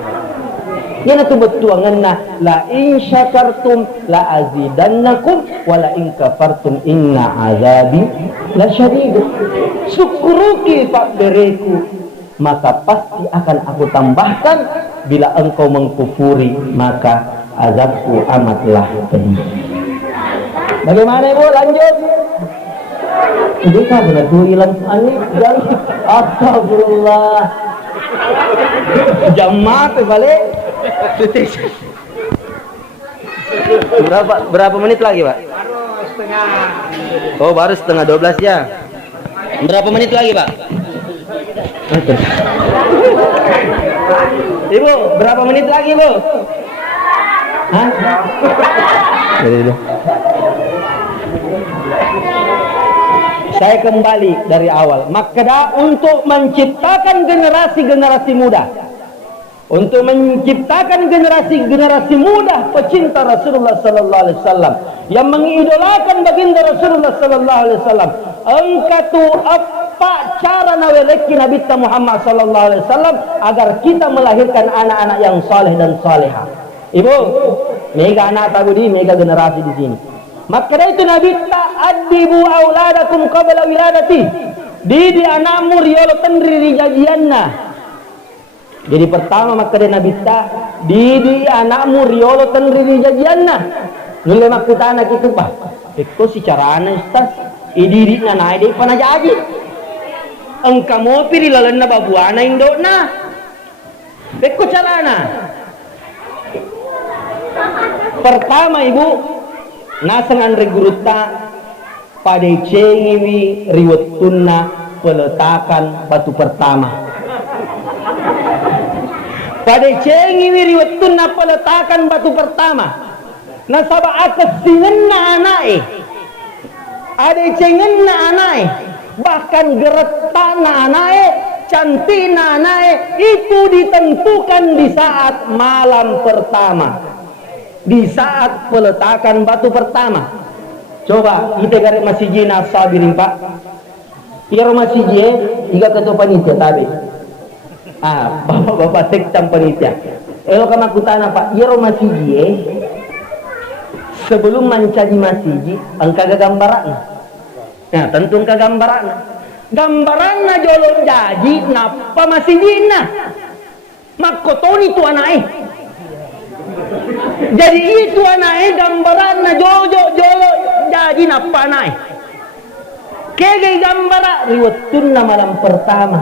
Yan ito betuangan na la in syakartum la azidannakum wa la in kafartum inna azabi la syadid. Syukuruki pak bereku maka pasti akan aku tambahkan, bila engkau mengkufuri maka azabku amatlah pedih. Bagaimana ibu lanjut? Ini kan benar tuh hilang ani dan astagfirullah. Jamaah balik. Berapa menit lagi pak? Baru setengah. Oh baru setengah 12 ya. Berapa menit lagi pak? Ibu berapa menit lagi bu? Hah? Jadi saya kembali dari awal. Maka untuk menciptakan generasi-generasi muda, untuk menciptakan generasi-generasi muda pecinta Rasulullah Sallallahu Alaihi Wasallam yang mengidolakan baginda Rasulullah Sallallahu Alaihi Wasallam. Engkau apa cara naweleki Nabi Muhammad Sallallahu Alaihi Wasallam agar kita melahirkan anak-anak yang saleh dan salehah. Ibu, mega anak tabudi, mega generasi di sini. Maka dari itu Nabi ta'adibu auladakum qabla wiladati. Didi anakmu riolo tendri rijajianna. Jadi pertama maka dari Nabi didi anakmu riolo tendri rijajianna. Nule maksud anak itu pak. Eko si carana ustaz. Ididi na naik deh pana jaji. Engkau mau pilih lalenna babuana indona. Eko carana. Pertama ibu. Nasangan reguruta pada cengiwi riwetuna peletakan batu pertama. pada cengi wiriwatun na peletakan batu pertama nasaba akasingen na anae ada cengen na anae bahkan geretak na anae cantik na anae itu ditentukan di saat malam pertama, di saat peletakan batu pertama. Coba kita garis masjid na sabirin pak iya masjid iga ketua panitia tabe bapak-bapak sekcam panitia elo kama kutana pak iya masjid sebelum mencari masjid angka gambaran. Nah, tentu angka gambaran na jolo jaji napa masjidna makotoni tu anai. Jadi itu anai gambaran na jolo jaji napa anai. Kege gambara riwatun na malam pertama.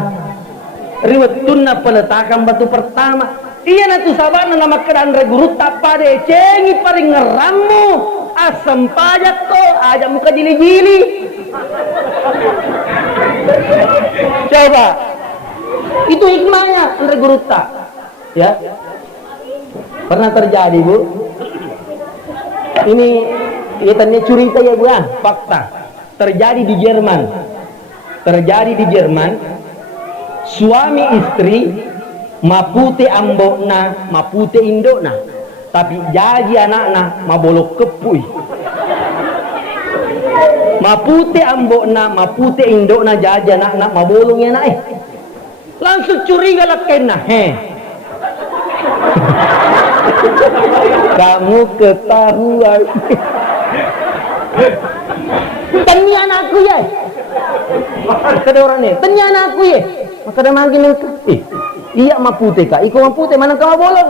Riwatun na peletakan batu pertama. Iya na tu sabana nama kedan regurut tapade cengi paring ngeramu asam pajak ko aja muka jili-jili. Coba itu hikmahnya regurut tak ya pernah terjadi bu ini itannya cerita ya bu ya fakta terjadi di Jerman suami istri mapute ambokna mapute indokna tapi jaji anakna mabolok kepuy mapute ambokna mapute indokna jaji anakna mabolongnya naik langsung curiga lah kena kamu ketahuan tanya anakku ya kada orang ni tanya anakku ya maka dia manggil iya mapute kak iko mapute mana kau bolong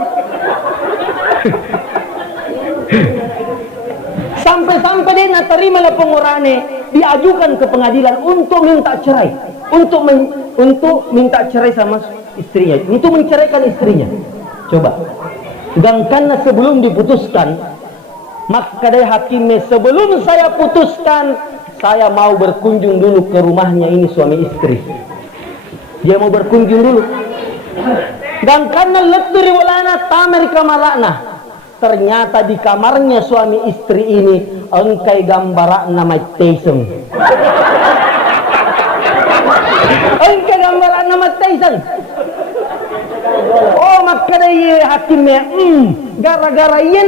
sampai dia nak terima lapangorane diajukan ke pengadilan untuk minta cerai untuk minta cerai sama istrinya untuk menceraikan istrinya. Coba sedangkan sebelum diputuskan maka dari hakimnya sebelum saya putuskan saya mau berkunjung dulu ke rumahnya ini suami istri dia mau berkunjung dulu dan karena letur walana tamer kamarana ternyata di kamarnya suami istri ini engkai gambaran nama Tyson engkai gambaran nama Tyson oh maka dari hakimnya gara-gara iya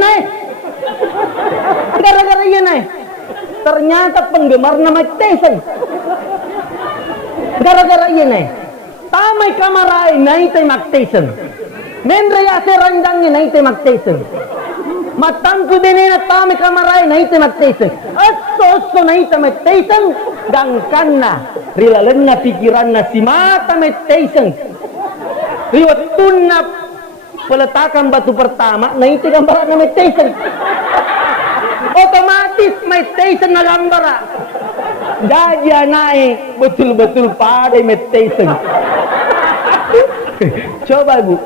naik ternyata penggemar nama Tyson gara-gara iya naik tamay kamaray naik Mark Tyson menraya serandangnya naik Mark Tyson matampu denena tamay kamaray naik Mark Tyson aso naik Mark Tyson dan karena rilalenna pikiranna si mata Mark Tyson riwatun na peletakan batu pertama naik gambaran Mark Tyson otomatis Mark Tyson na gambara gajah naik betul-betul pada Mark Tyson. Coba bu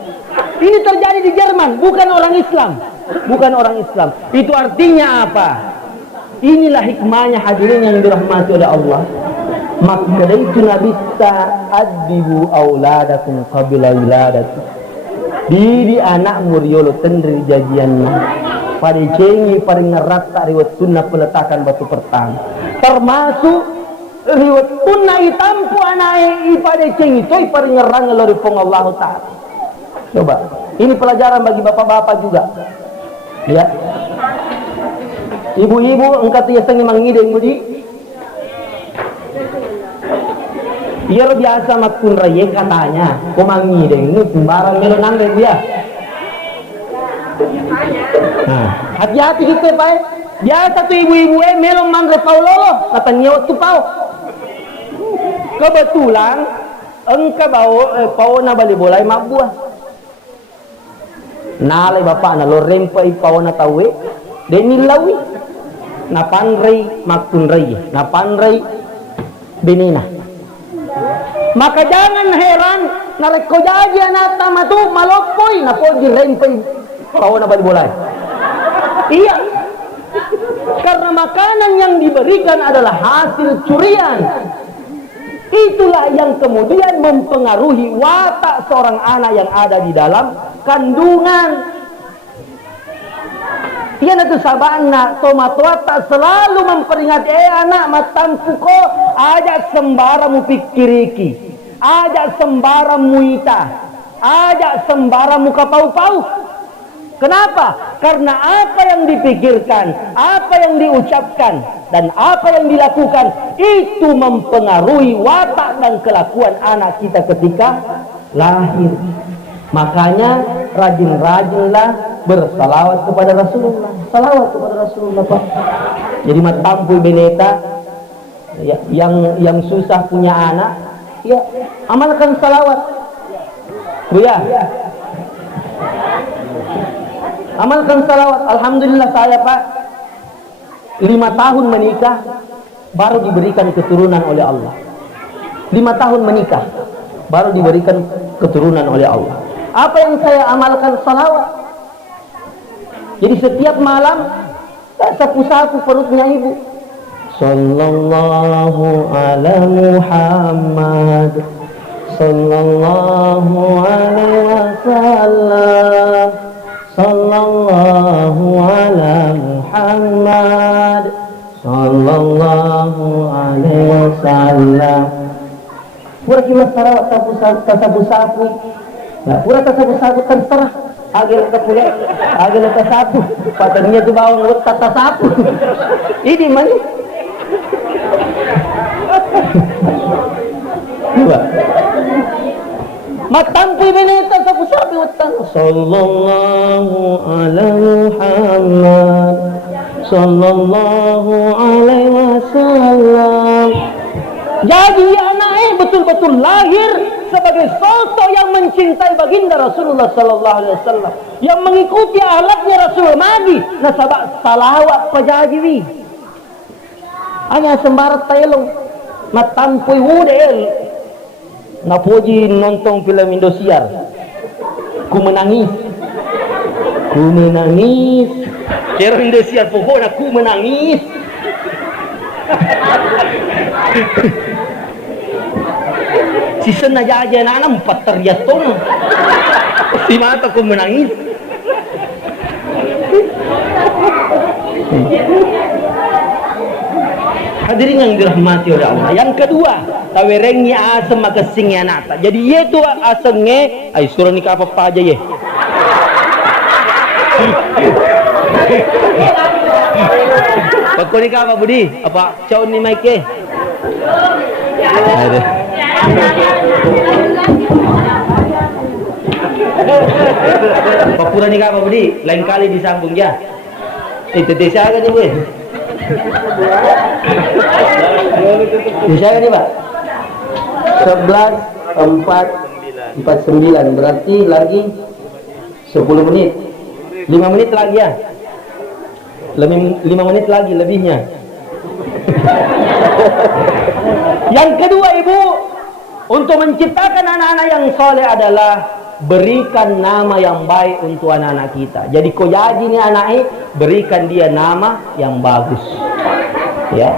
ini terjadi di Jerman bukan orang Islam itu artinya apa inilah hikmahnya hadirin yang dirahmati oleh Allah maka dari itu Nabi ta'adibu auladakum qabla wiladati diri anak muriolo tendri jajiannya pada cengi pada ngerat riwat sunnah peletakan batu pertama termasuk riwat sunnah itampu anai pada cengi toy pada ngerang lori pong Allah Ta'ala. Coba ini pelajaran bagi bapak-bapak juga lihat ibu-ibu engkau tiasang mangideng budi iya biasa makun raya katanya kumangideng ini sembarang melonang dia hati-hati gitu pak biasa tuh ibu-ibu melong mangre paulolo katanya waktu pau kebetulan engkau pau na bali bolai mabuah nalai bapak na lo rempai pau na tawe deni lawi na panrei makun rei na panrei benina maka jangan heran na reko jaji anak tamatu malopoi na po di rempai pau na bali bolai iya karena makanan yang diberikan adalah hasil curian Itulah yang kemudian mempengaruhi watak seorang anak yang ada di dalam kandungan. Ia tu sabana tomatua tak selalu memperingati anak matanku ko ajak sembaramu pikiriki, ajak sembaramu ita, ajak sembaramu kapau-pau. Kenapa? Karena apa yang dipikirkan, apa yang diucapkan, dan apa yang dilakukan itu mempengaruhi watak dan kelakuan anak kita ketika lahir. Makanya rajin-rajinlah bersalawat kepada Rasulullah. Salawat kepada Rasulullah, Pak. Jadi matampu beneta ya, yang susah punya anak, ya amalkan salawat. Bu ya. Amalkan salawat. Alhamdulillah saya, Pak, 5 tahun menikah baru diberikan keturunan oleh Allah. 5 tahun menikah baru diberikan keturunan oleh Allah. Apa yang saya amalkan? Salawat. Jadi setiap malam tak sapu-sapu perutnya ibu. Sallallahu ala Muhammad, sallallahu alaihi wasallam, sallallahu ala Muhammad, sallallahu alaihi wasallam. Pura kima salawat sapu-sapu. Nah, pura sapu-sapu terserah. Agak pula, agak sapu. Patungnya tu bawang buat tata sapu. Ini mana? Dua. Matampu beneta sapu-sapu utang. Sallallahu ala Muhammad, sallallahu alaihi wasallam. Jadi anaknya betul-betul lahir sebagai sosok yang mencintai baginda Rasulullah sallallahu alaihi wasallam, yang mengikuti ahlaknya Rasul magi nasabak salawat pajajiwi. Ana sembarat tailong matampui wudel napoji nonton film Indosiar. Ku menangis kira Indosiar pokoknya ku menangis. Season aja anak-anak 4 terjatuh. Si mata ku menangis. Hadirin yang dirahmati oleh Allah. Yang kedua, tawerengi asam makasingnya nata. Jadi ye tu asamnya, ay surah nikah apa aja ye. Pakko nikah apa Budi? Apa caun ni Mike? Ada. Papura nikah apa Budi? Lain kali disambung ya. Desa kan ni Bu? Bisa kan ni Pak? 11:49 berarti lagi 10 menit. 5 menit lagi ya. 5 menit lagi lebihnya. Yang kedua Ibu, untuk menciptakan anak-anak yang soleh adalah berikan nama yang baik untuk anak-anak kita. Jadi kau jadi nih anaknya, berikan dia nama yang bagus. Ya,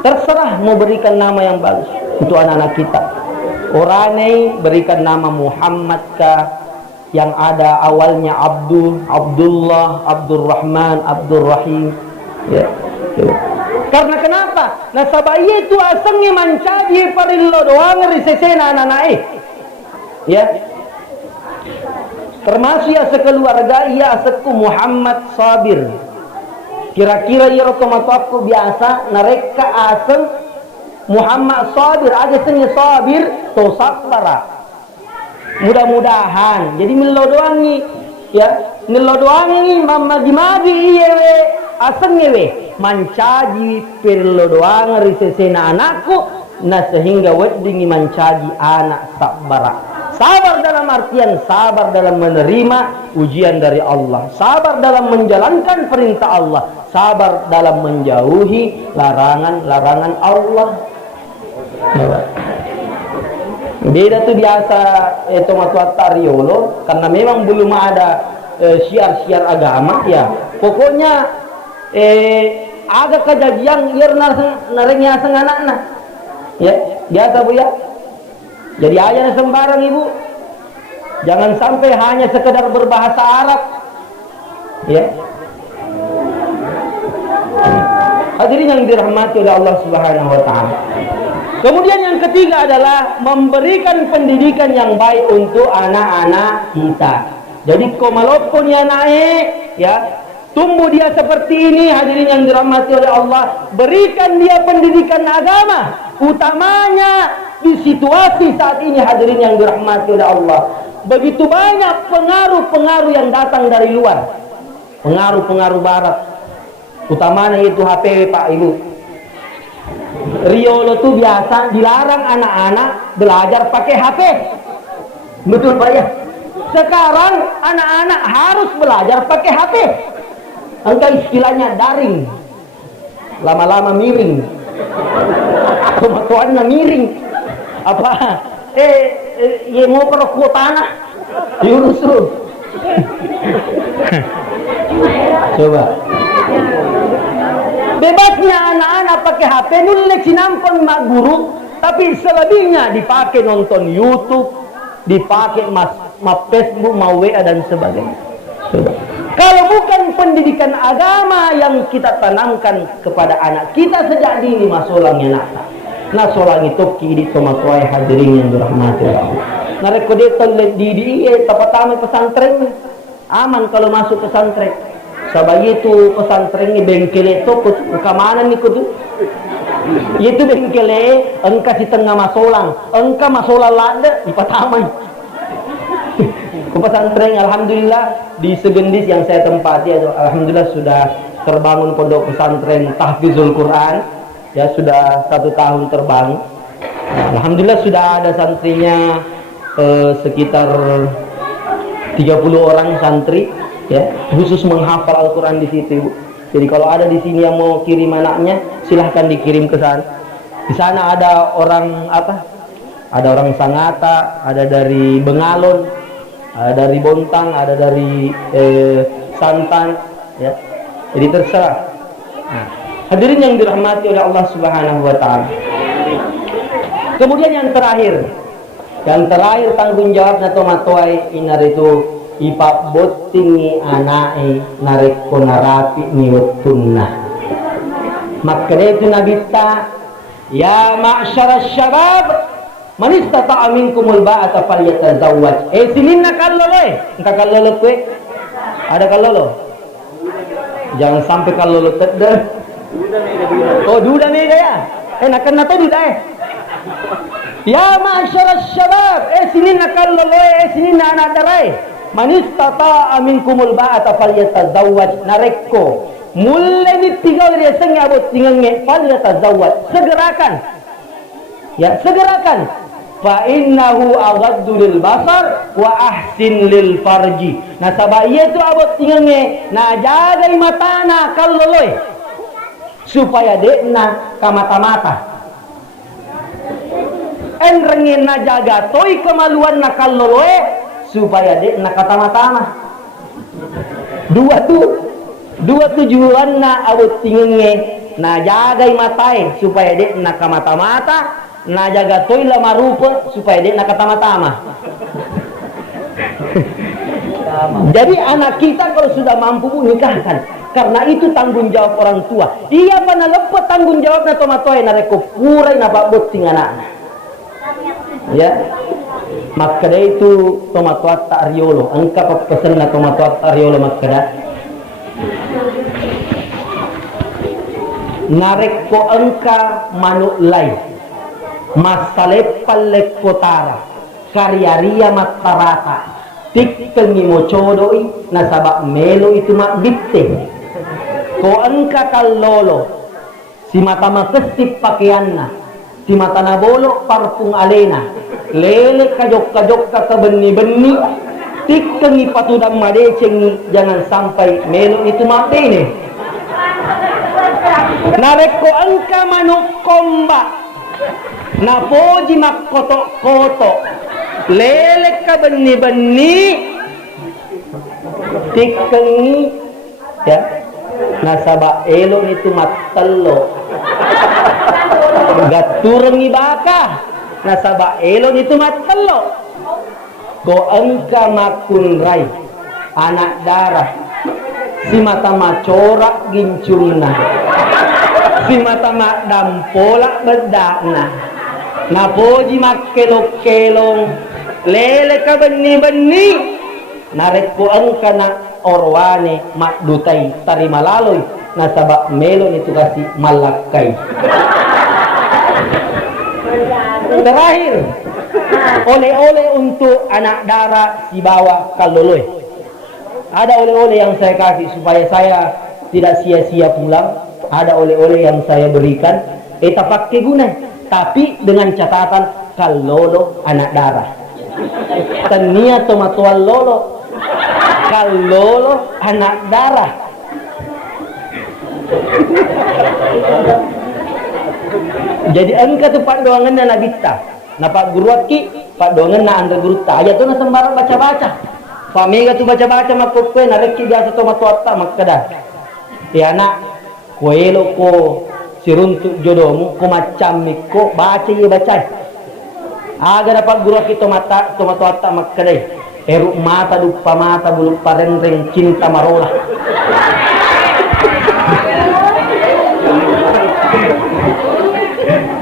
terserah mau berikan nama yang bagus untuk anak-anak kita. Orangnya berikan nama Muhammad kah, yang ada awalnya Abdul, Abdullah, Abdurrahman, Abdurrahim. Ya. Karena kenapa? Nasabaya itu asangnya mancaji parillo doang risesena anak-anak. Ya. Termasuk ya sekeluarga ia asaku Muhammad Sabir. Kira-kira ya rotomato biasa nareka aseng Muhammad Sabir, ada senya Sabir to sabara. Mudah-mudahan jadi melodoangi ya, melodoangi magi-magi iye asengnya we mancaji perlodoang risesena anakku nah sehingga weddingi mancaji anak sabara. Sabar dalam artian sabar dalam menerima ujian dari Allah, sabar dalam menjalankan perintah Allah, sabar dalam menjauhi larangan-larangan Allah. Beda tuh biasa tomat-tomat riolo karena memang belum ada syiar-syiar agama ya. Pokoknya ada kejadian ieu narengnya sang anak-anak. Ya, biasa Bu ya. Jadi ayah sembarang Ibu. Jangan sampai hanya sekedar berbahasa Arab. Ya. Hadirin yang dirahmati oleh Allah Subhanahu wa taala. Kemudian yang ketiga adalah memberikan pendidikan yang baik untuk anak-anak kita. Jadi walaupun dia naik, ya, tumbuh dia seperti ini, hadirin yang dirahmati oleh Allah, berikan dia pendidikan agama, utamanya di situasi saat ini, hadirin yang dirahmati oleh Allah. Begitu banyak pengaruh-pengaruh yang datang dari luar, pengaruh-pengaruh barat, utamanya itu HP Pak Ibu. Riolo tuh biasa dilarang anak-anak belajar pakai HP. Betul Pak ya? Sekarang anak-anak harus belajar pakai HP. Engkau istilahnya daring. Lama-lama miring. Kematuannya miring. Apa? Ye mau perlu tanah. Diurus lu. Coba. Bebasnya anak-anak pakai HP, nulis sinampon mak guru, tapi selebihnya dipakai nonton YouTube, dipakai mas Facebook, mau WA dan sebagainya. Sudah. Kalau bukan pendidikan agama yang kita tanamkan kepada anak kita sejak dini, masolangnya nata. Nah solang itu kiri tomatuai hadirin yang dirahmati Allah. Nah rekodeton di tapatame pesantren aman kalau masuk pesantren. Sabay itu pesantren ni bengkele to kamanan ni kudu. Itu bengkele engka si tengah masolang, engka masolang lada di patamay. Ke pesantren alhamdulillah di Segendis yang saya tempati, alhamdulillah sudah terbangun pondok pesantren tahfizul Quran. Ya sudah 1 tahun terbangun. Alhamdulillah sudah ada santrinya sekitar 30 orang santri. Ya, khusus menghafal Al-Quran di situ. Jadi kalau ada di sini yang mau kirim anaknya, silahkan dikirim ke sana. Di sana ada orang apa? Ada orang Sangatta, ada dari Bengalon, ada dari Bontang, ada dari Santan. Ya, jadi terserah. Nah, hadirin yang dirahmati oleh Allah Subhanahu Wa Taala. Kemudian yang terakhir tanggung jawab nato matoai inar itu. Ipa botingi anai nareko narapi ni wetunna. Maka itu nabita ya ma'syara syabab man istata'a minkumul ba'ata falyatazawwaj. Sinin na kallolo Entah kallolo kue. Ada kallolo? Jangan sampai kallolo tedder. Oh duda nih ya. Nakan na to duda Ya ma'syara syabab sinin na kallolo sinin na anak daray. Man istata'a minkumul ba'ata falyatazawwaj nareko. Mulai ditinggal dia sengabot tinggalnya falyatazawwaj. Segerakan. Ya, segerakan. Fa innahu aghaddu lil basar wa ahsin lil farji. Nah sabaya itu abot tinggalnya na jagai matana kalloloy supaya dekna kamata-mata. Enrengin na jaga toy kemaluan na kalloloy supaya dia nak kata-matama. Dua tujuan na abot tingenge na jagai matai supaya dia nak mata-mata, na jaga toy lama rupa supaya dia nak kata-matama. Jadi anak kita kalau sudah mampu nikahkan, karena itu tanggung jawab orang tua. Ia pana lepet tanggung jawab na tomatoy na reko purai na babot ting anak. Ya. Maka itu tomatuat ariolo. Engka pesen na tomatuat ariolo makada. Narek ko engka manuklay. Masalepal lekotara. Karyaria matarata. Tik kengi mochodoi nasabak melo itu makbitte. Ko engka kallolo. Si mata makesip pakaianna. Si mata nabolo parfum alena. Lele kajok-kajok ka benih-benih tik kengi patudang madecengi jangan sampai melo itu mabene nareko angka manuk komba napoji makkoto-koto lele ka benih-benih tik kengi ya nasaba elo itu matelo gatureng ibaka nasaba elon itu matelo ko engka makunrai anak darah si mata macorak gincungna si mata mak dampola bedakna napoji mak kelok-kelong lele ka beni-beni narek ko engka na orwane mak dutai tarima laloy nasaba melon itu kasih malakai. Terakhir, oleh-oleh untuk anak darah si bawah kaloloy. Ada oleh-oleh yang saya kasih supaya saya tidak sia-sia pulang. Ada oleh-oleh yang saya berikan, tak pakai guna. Tapi dengan catatan kalolo anak darah. Tania tomatual lolo, kalolo anak darah. Jadi engka tu pak doangan na nabita pak guruat ki pak doangan na andre guruta aja tu na sembarang baca-baca pak mega tu baca-baca makukwe narek ki biasa tu matuata makada ya anak kuelo ko siruntuk jodohmu ko macam ko baca ye baca aga dapat guruat ki to matuata makada eruk mata dupa mata bulu pareng-reng cinta marola.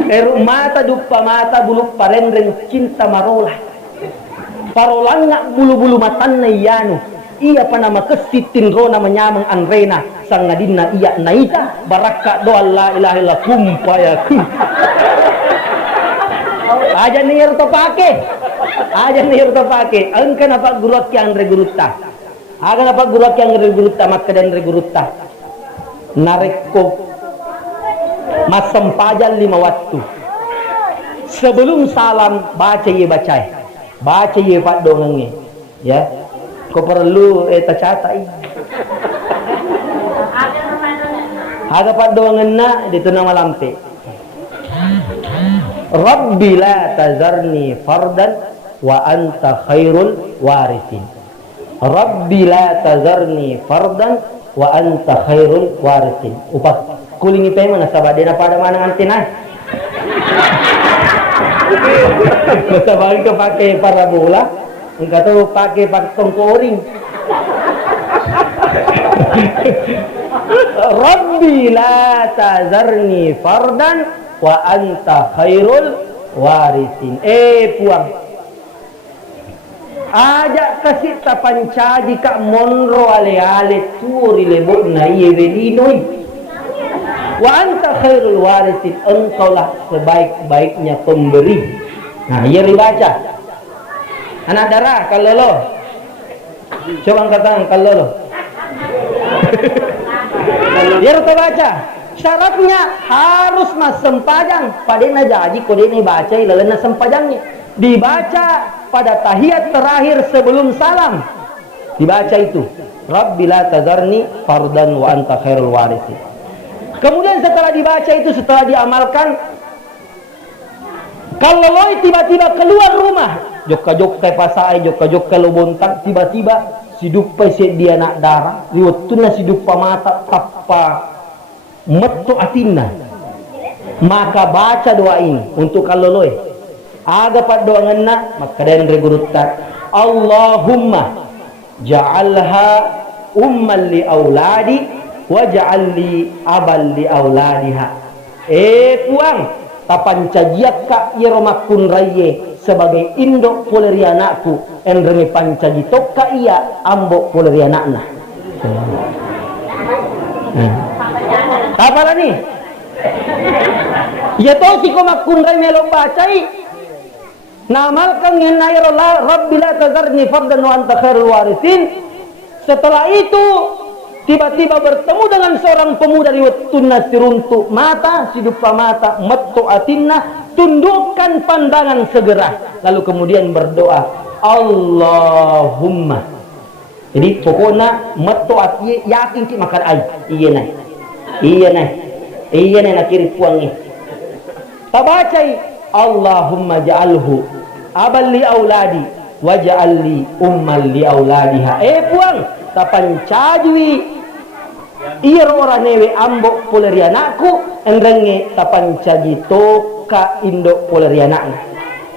Eruk mata dupa mata bulu parendreng cinta marola. Parolang ngak bulu-bulu matan na iyanu. Iya pa nama kesitin rona menyamang anrena sang ngadinna iya naita baraka doa la ilaha illa kumpaya. Aja nir to pake. Aja nir to pake. Engka napa guruat ki andre gurutta. Aga napa guruat ki andre gurutta makka dan andre gurutta. Narekko masam pajal 5 waktu sebelum salam baca ye pak dongengnya ya kau perlu catai ada pak dongenna di tuna malampe Rabbi la tazarni fardan wa anta khairul warithin Rabbi la tazarni fardan wa anta khairul warithin upat kulingi pema nasaba dena pada mana antenah nasaba ka pakai parabola engka tu pakai tongkoring Rabbi la tazarni fardan wa anta khairul warithin puang ajak kasih tapancaji kak monro ale-ale turi lebok na iye velinoi wa anta khairul warithin engkaulah sebaik-baiknya pemberi. Nah, ia dibaca. Anak darah kalolo. Coba angkat tangan kalolo. Dia harus baca. Syaratnya harus mas sempajang. Padena jadi kodena baca ilalana sempajangnya. Dibaca pada tahiyat terakhir sebelum salam. Dibaca itu. Rabbi la tazarni fardan wa anta khairul warithin. Kemudian setelah dibaca itu, setelah diamalkan, kalau loi tiba-tiba keluar rumah, jokka-jokka pasai, jokka-jokka lobontak, tiba-tiba sidupa si dia nak darah, liwatuna sidupa mata tappa metto atinna. Maka baca doa ini untuk kalau loi. Aga pat doa ngena, maka dan reguruttat. Allahumma ja'alha umman li auladi waj'al li abal li auladiha. Puang tapancajiak ka yeromakun raye sebagai indok poleri anakku enrenge pancaji tokka iya ambok poleri anakna. Apa nih? Ya to si ko makun raye melo bacai namalkan ngenai Rabbi la tazarni fardan wa anta khairul warithin. Setelah itu tiba-tiba bertemu dengan seorang pemuda di tunna siruntuk mata, sidupa mata, metto atinna, tundukkan pandangan segera. Lalu kemudian berdoa, Allahumma. Jadi pokoknya metto ati yakin ki makan ai. Iya nah nakiri puangi. Tabacai Allahumma ja'alhu abal li auladi waj'al li ummal li auladiha. Puang tapancajwi Iya orang newe ambok poleri anakku, enrenge tapancagito ka indo poleri anaknya.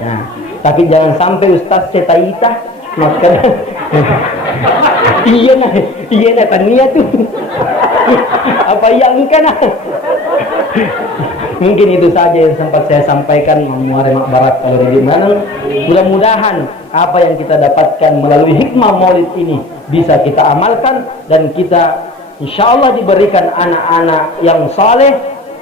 Nah, tapi jangan sampai Ustaz cetaita maka iya nah tania tuh. Apa yang kan? Mungkin itu saja yang sempat saya sampaikan Muharram Barat kalau di mana. Mudah-mudahan apa yang kita dapatkan melalui hikmah Maulid ini bisa kita amalkan dan kita insyaallah diberikan anak-anak yang saleh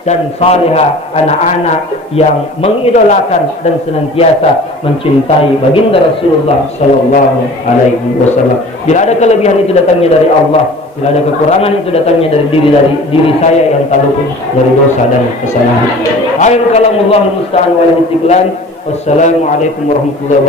dan salihah, anak-anak yang mengidolakan dan senantiasa mencintai baginda Rasulullah sallallahu alaihi wasallam. Bila ada kelebihan itu datangnya dari Allah, bila ada kekurangan itu datangnya dari diri saya yang tak luput dari dosa dan kesalahan. Akhir kalamullah musta'an wal istiqlal. Wassalamualaikum warahmatullahi wabarakatuh.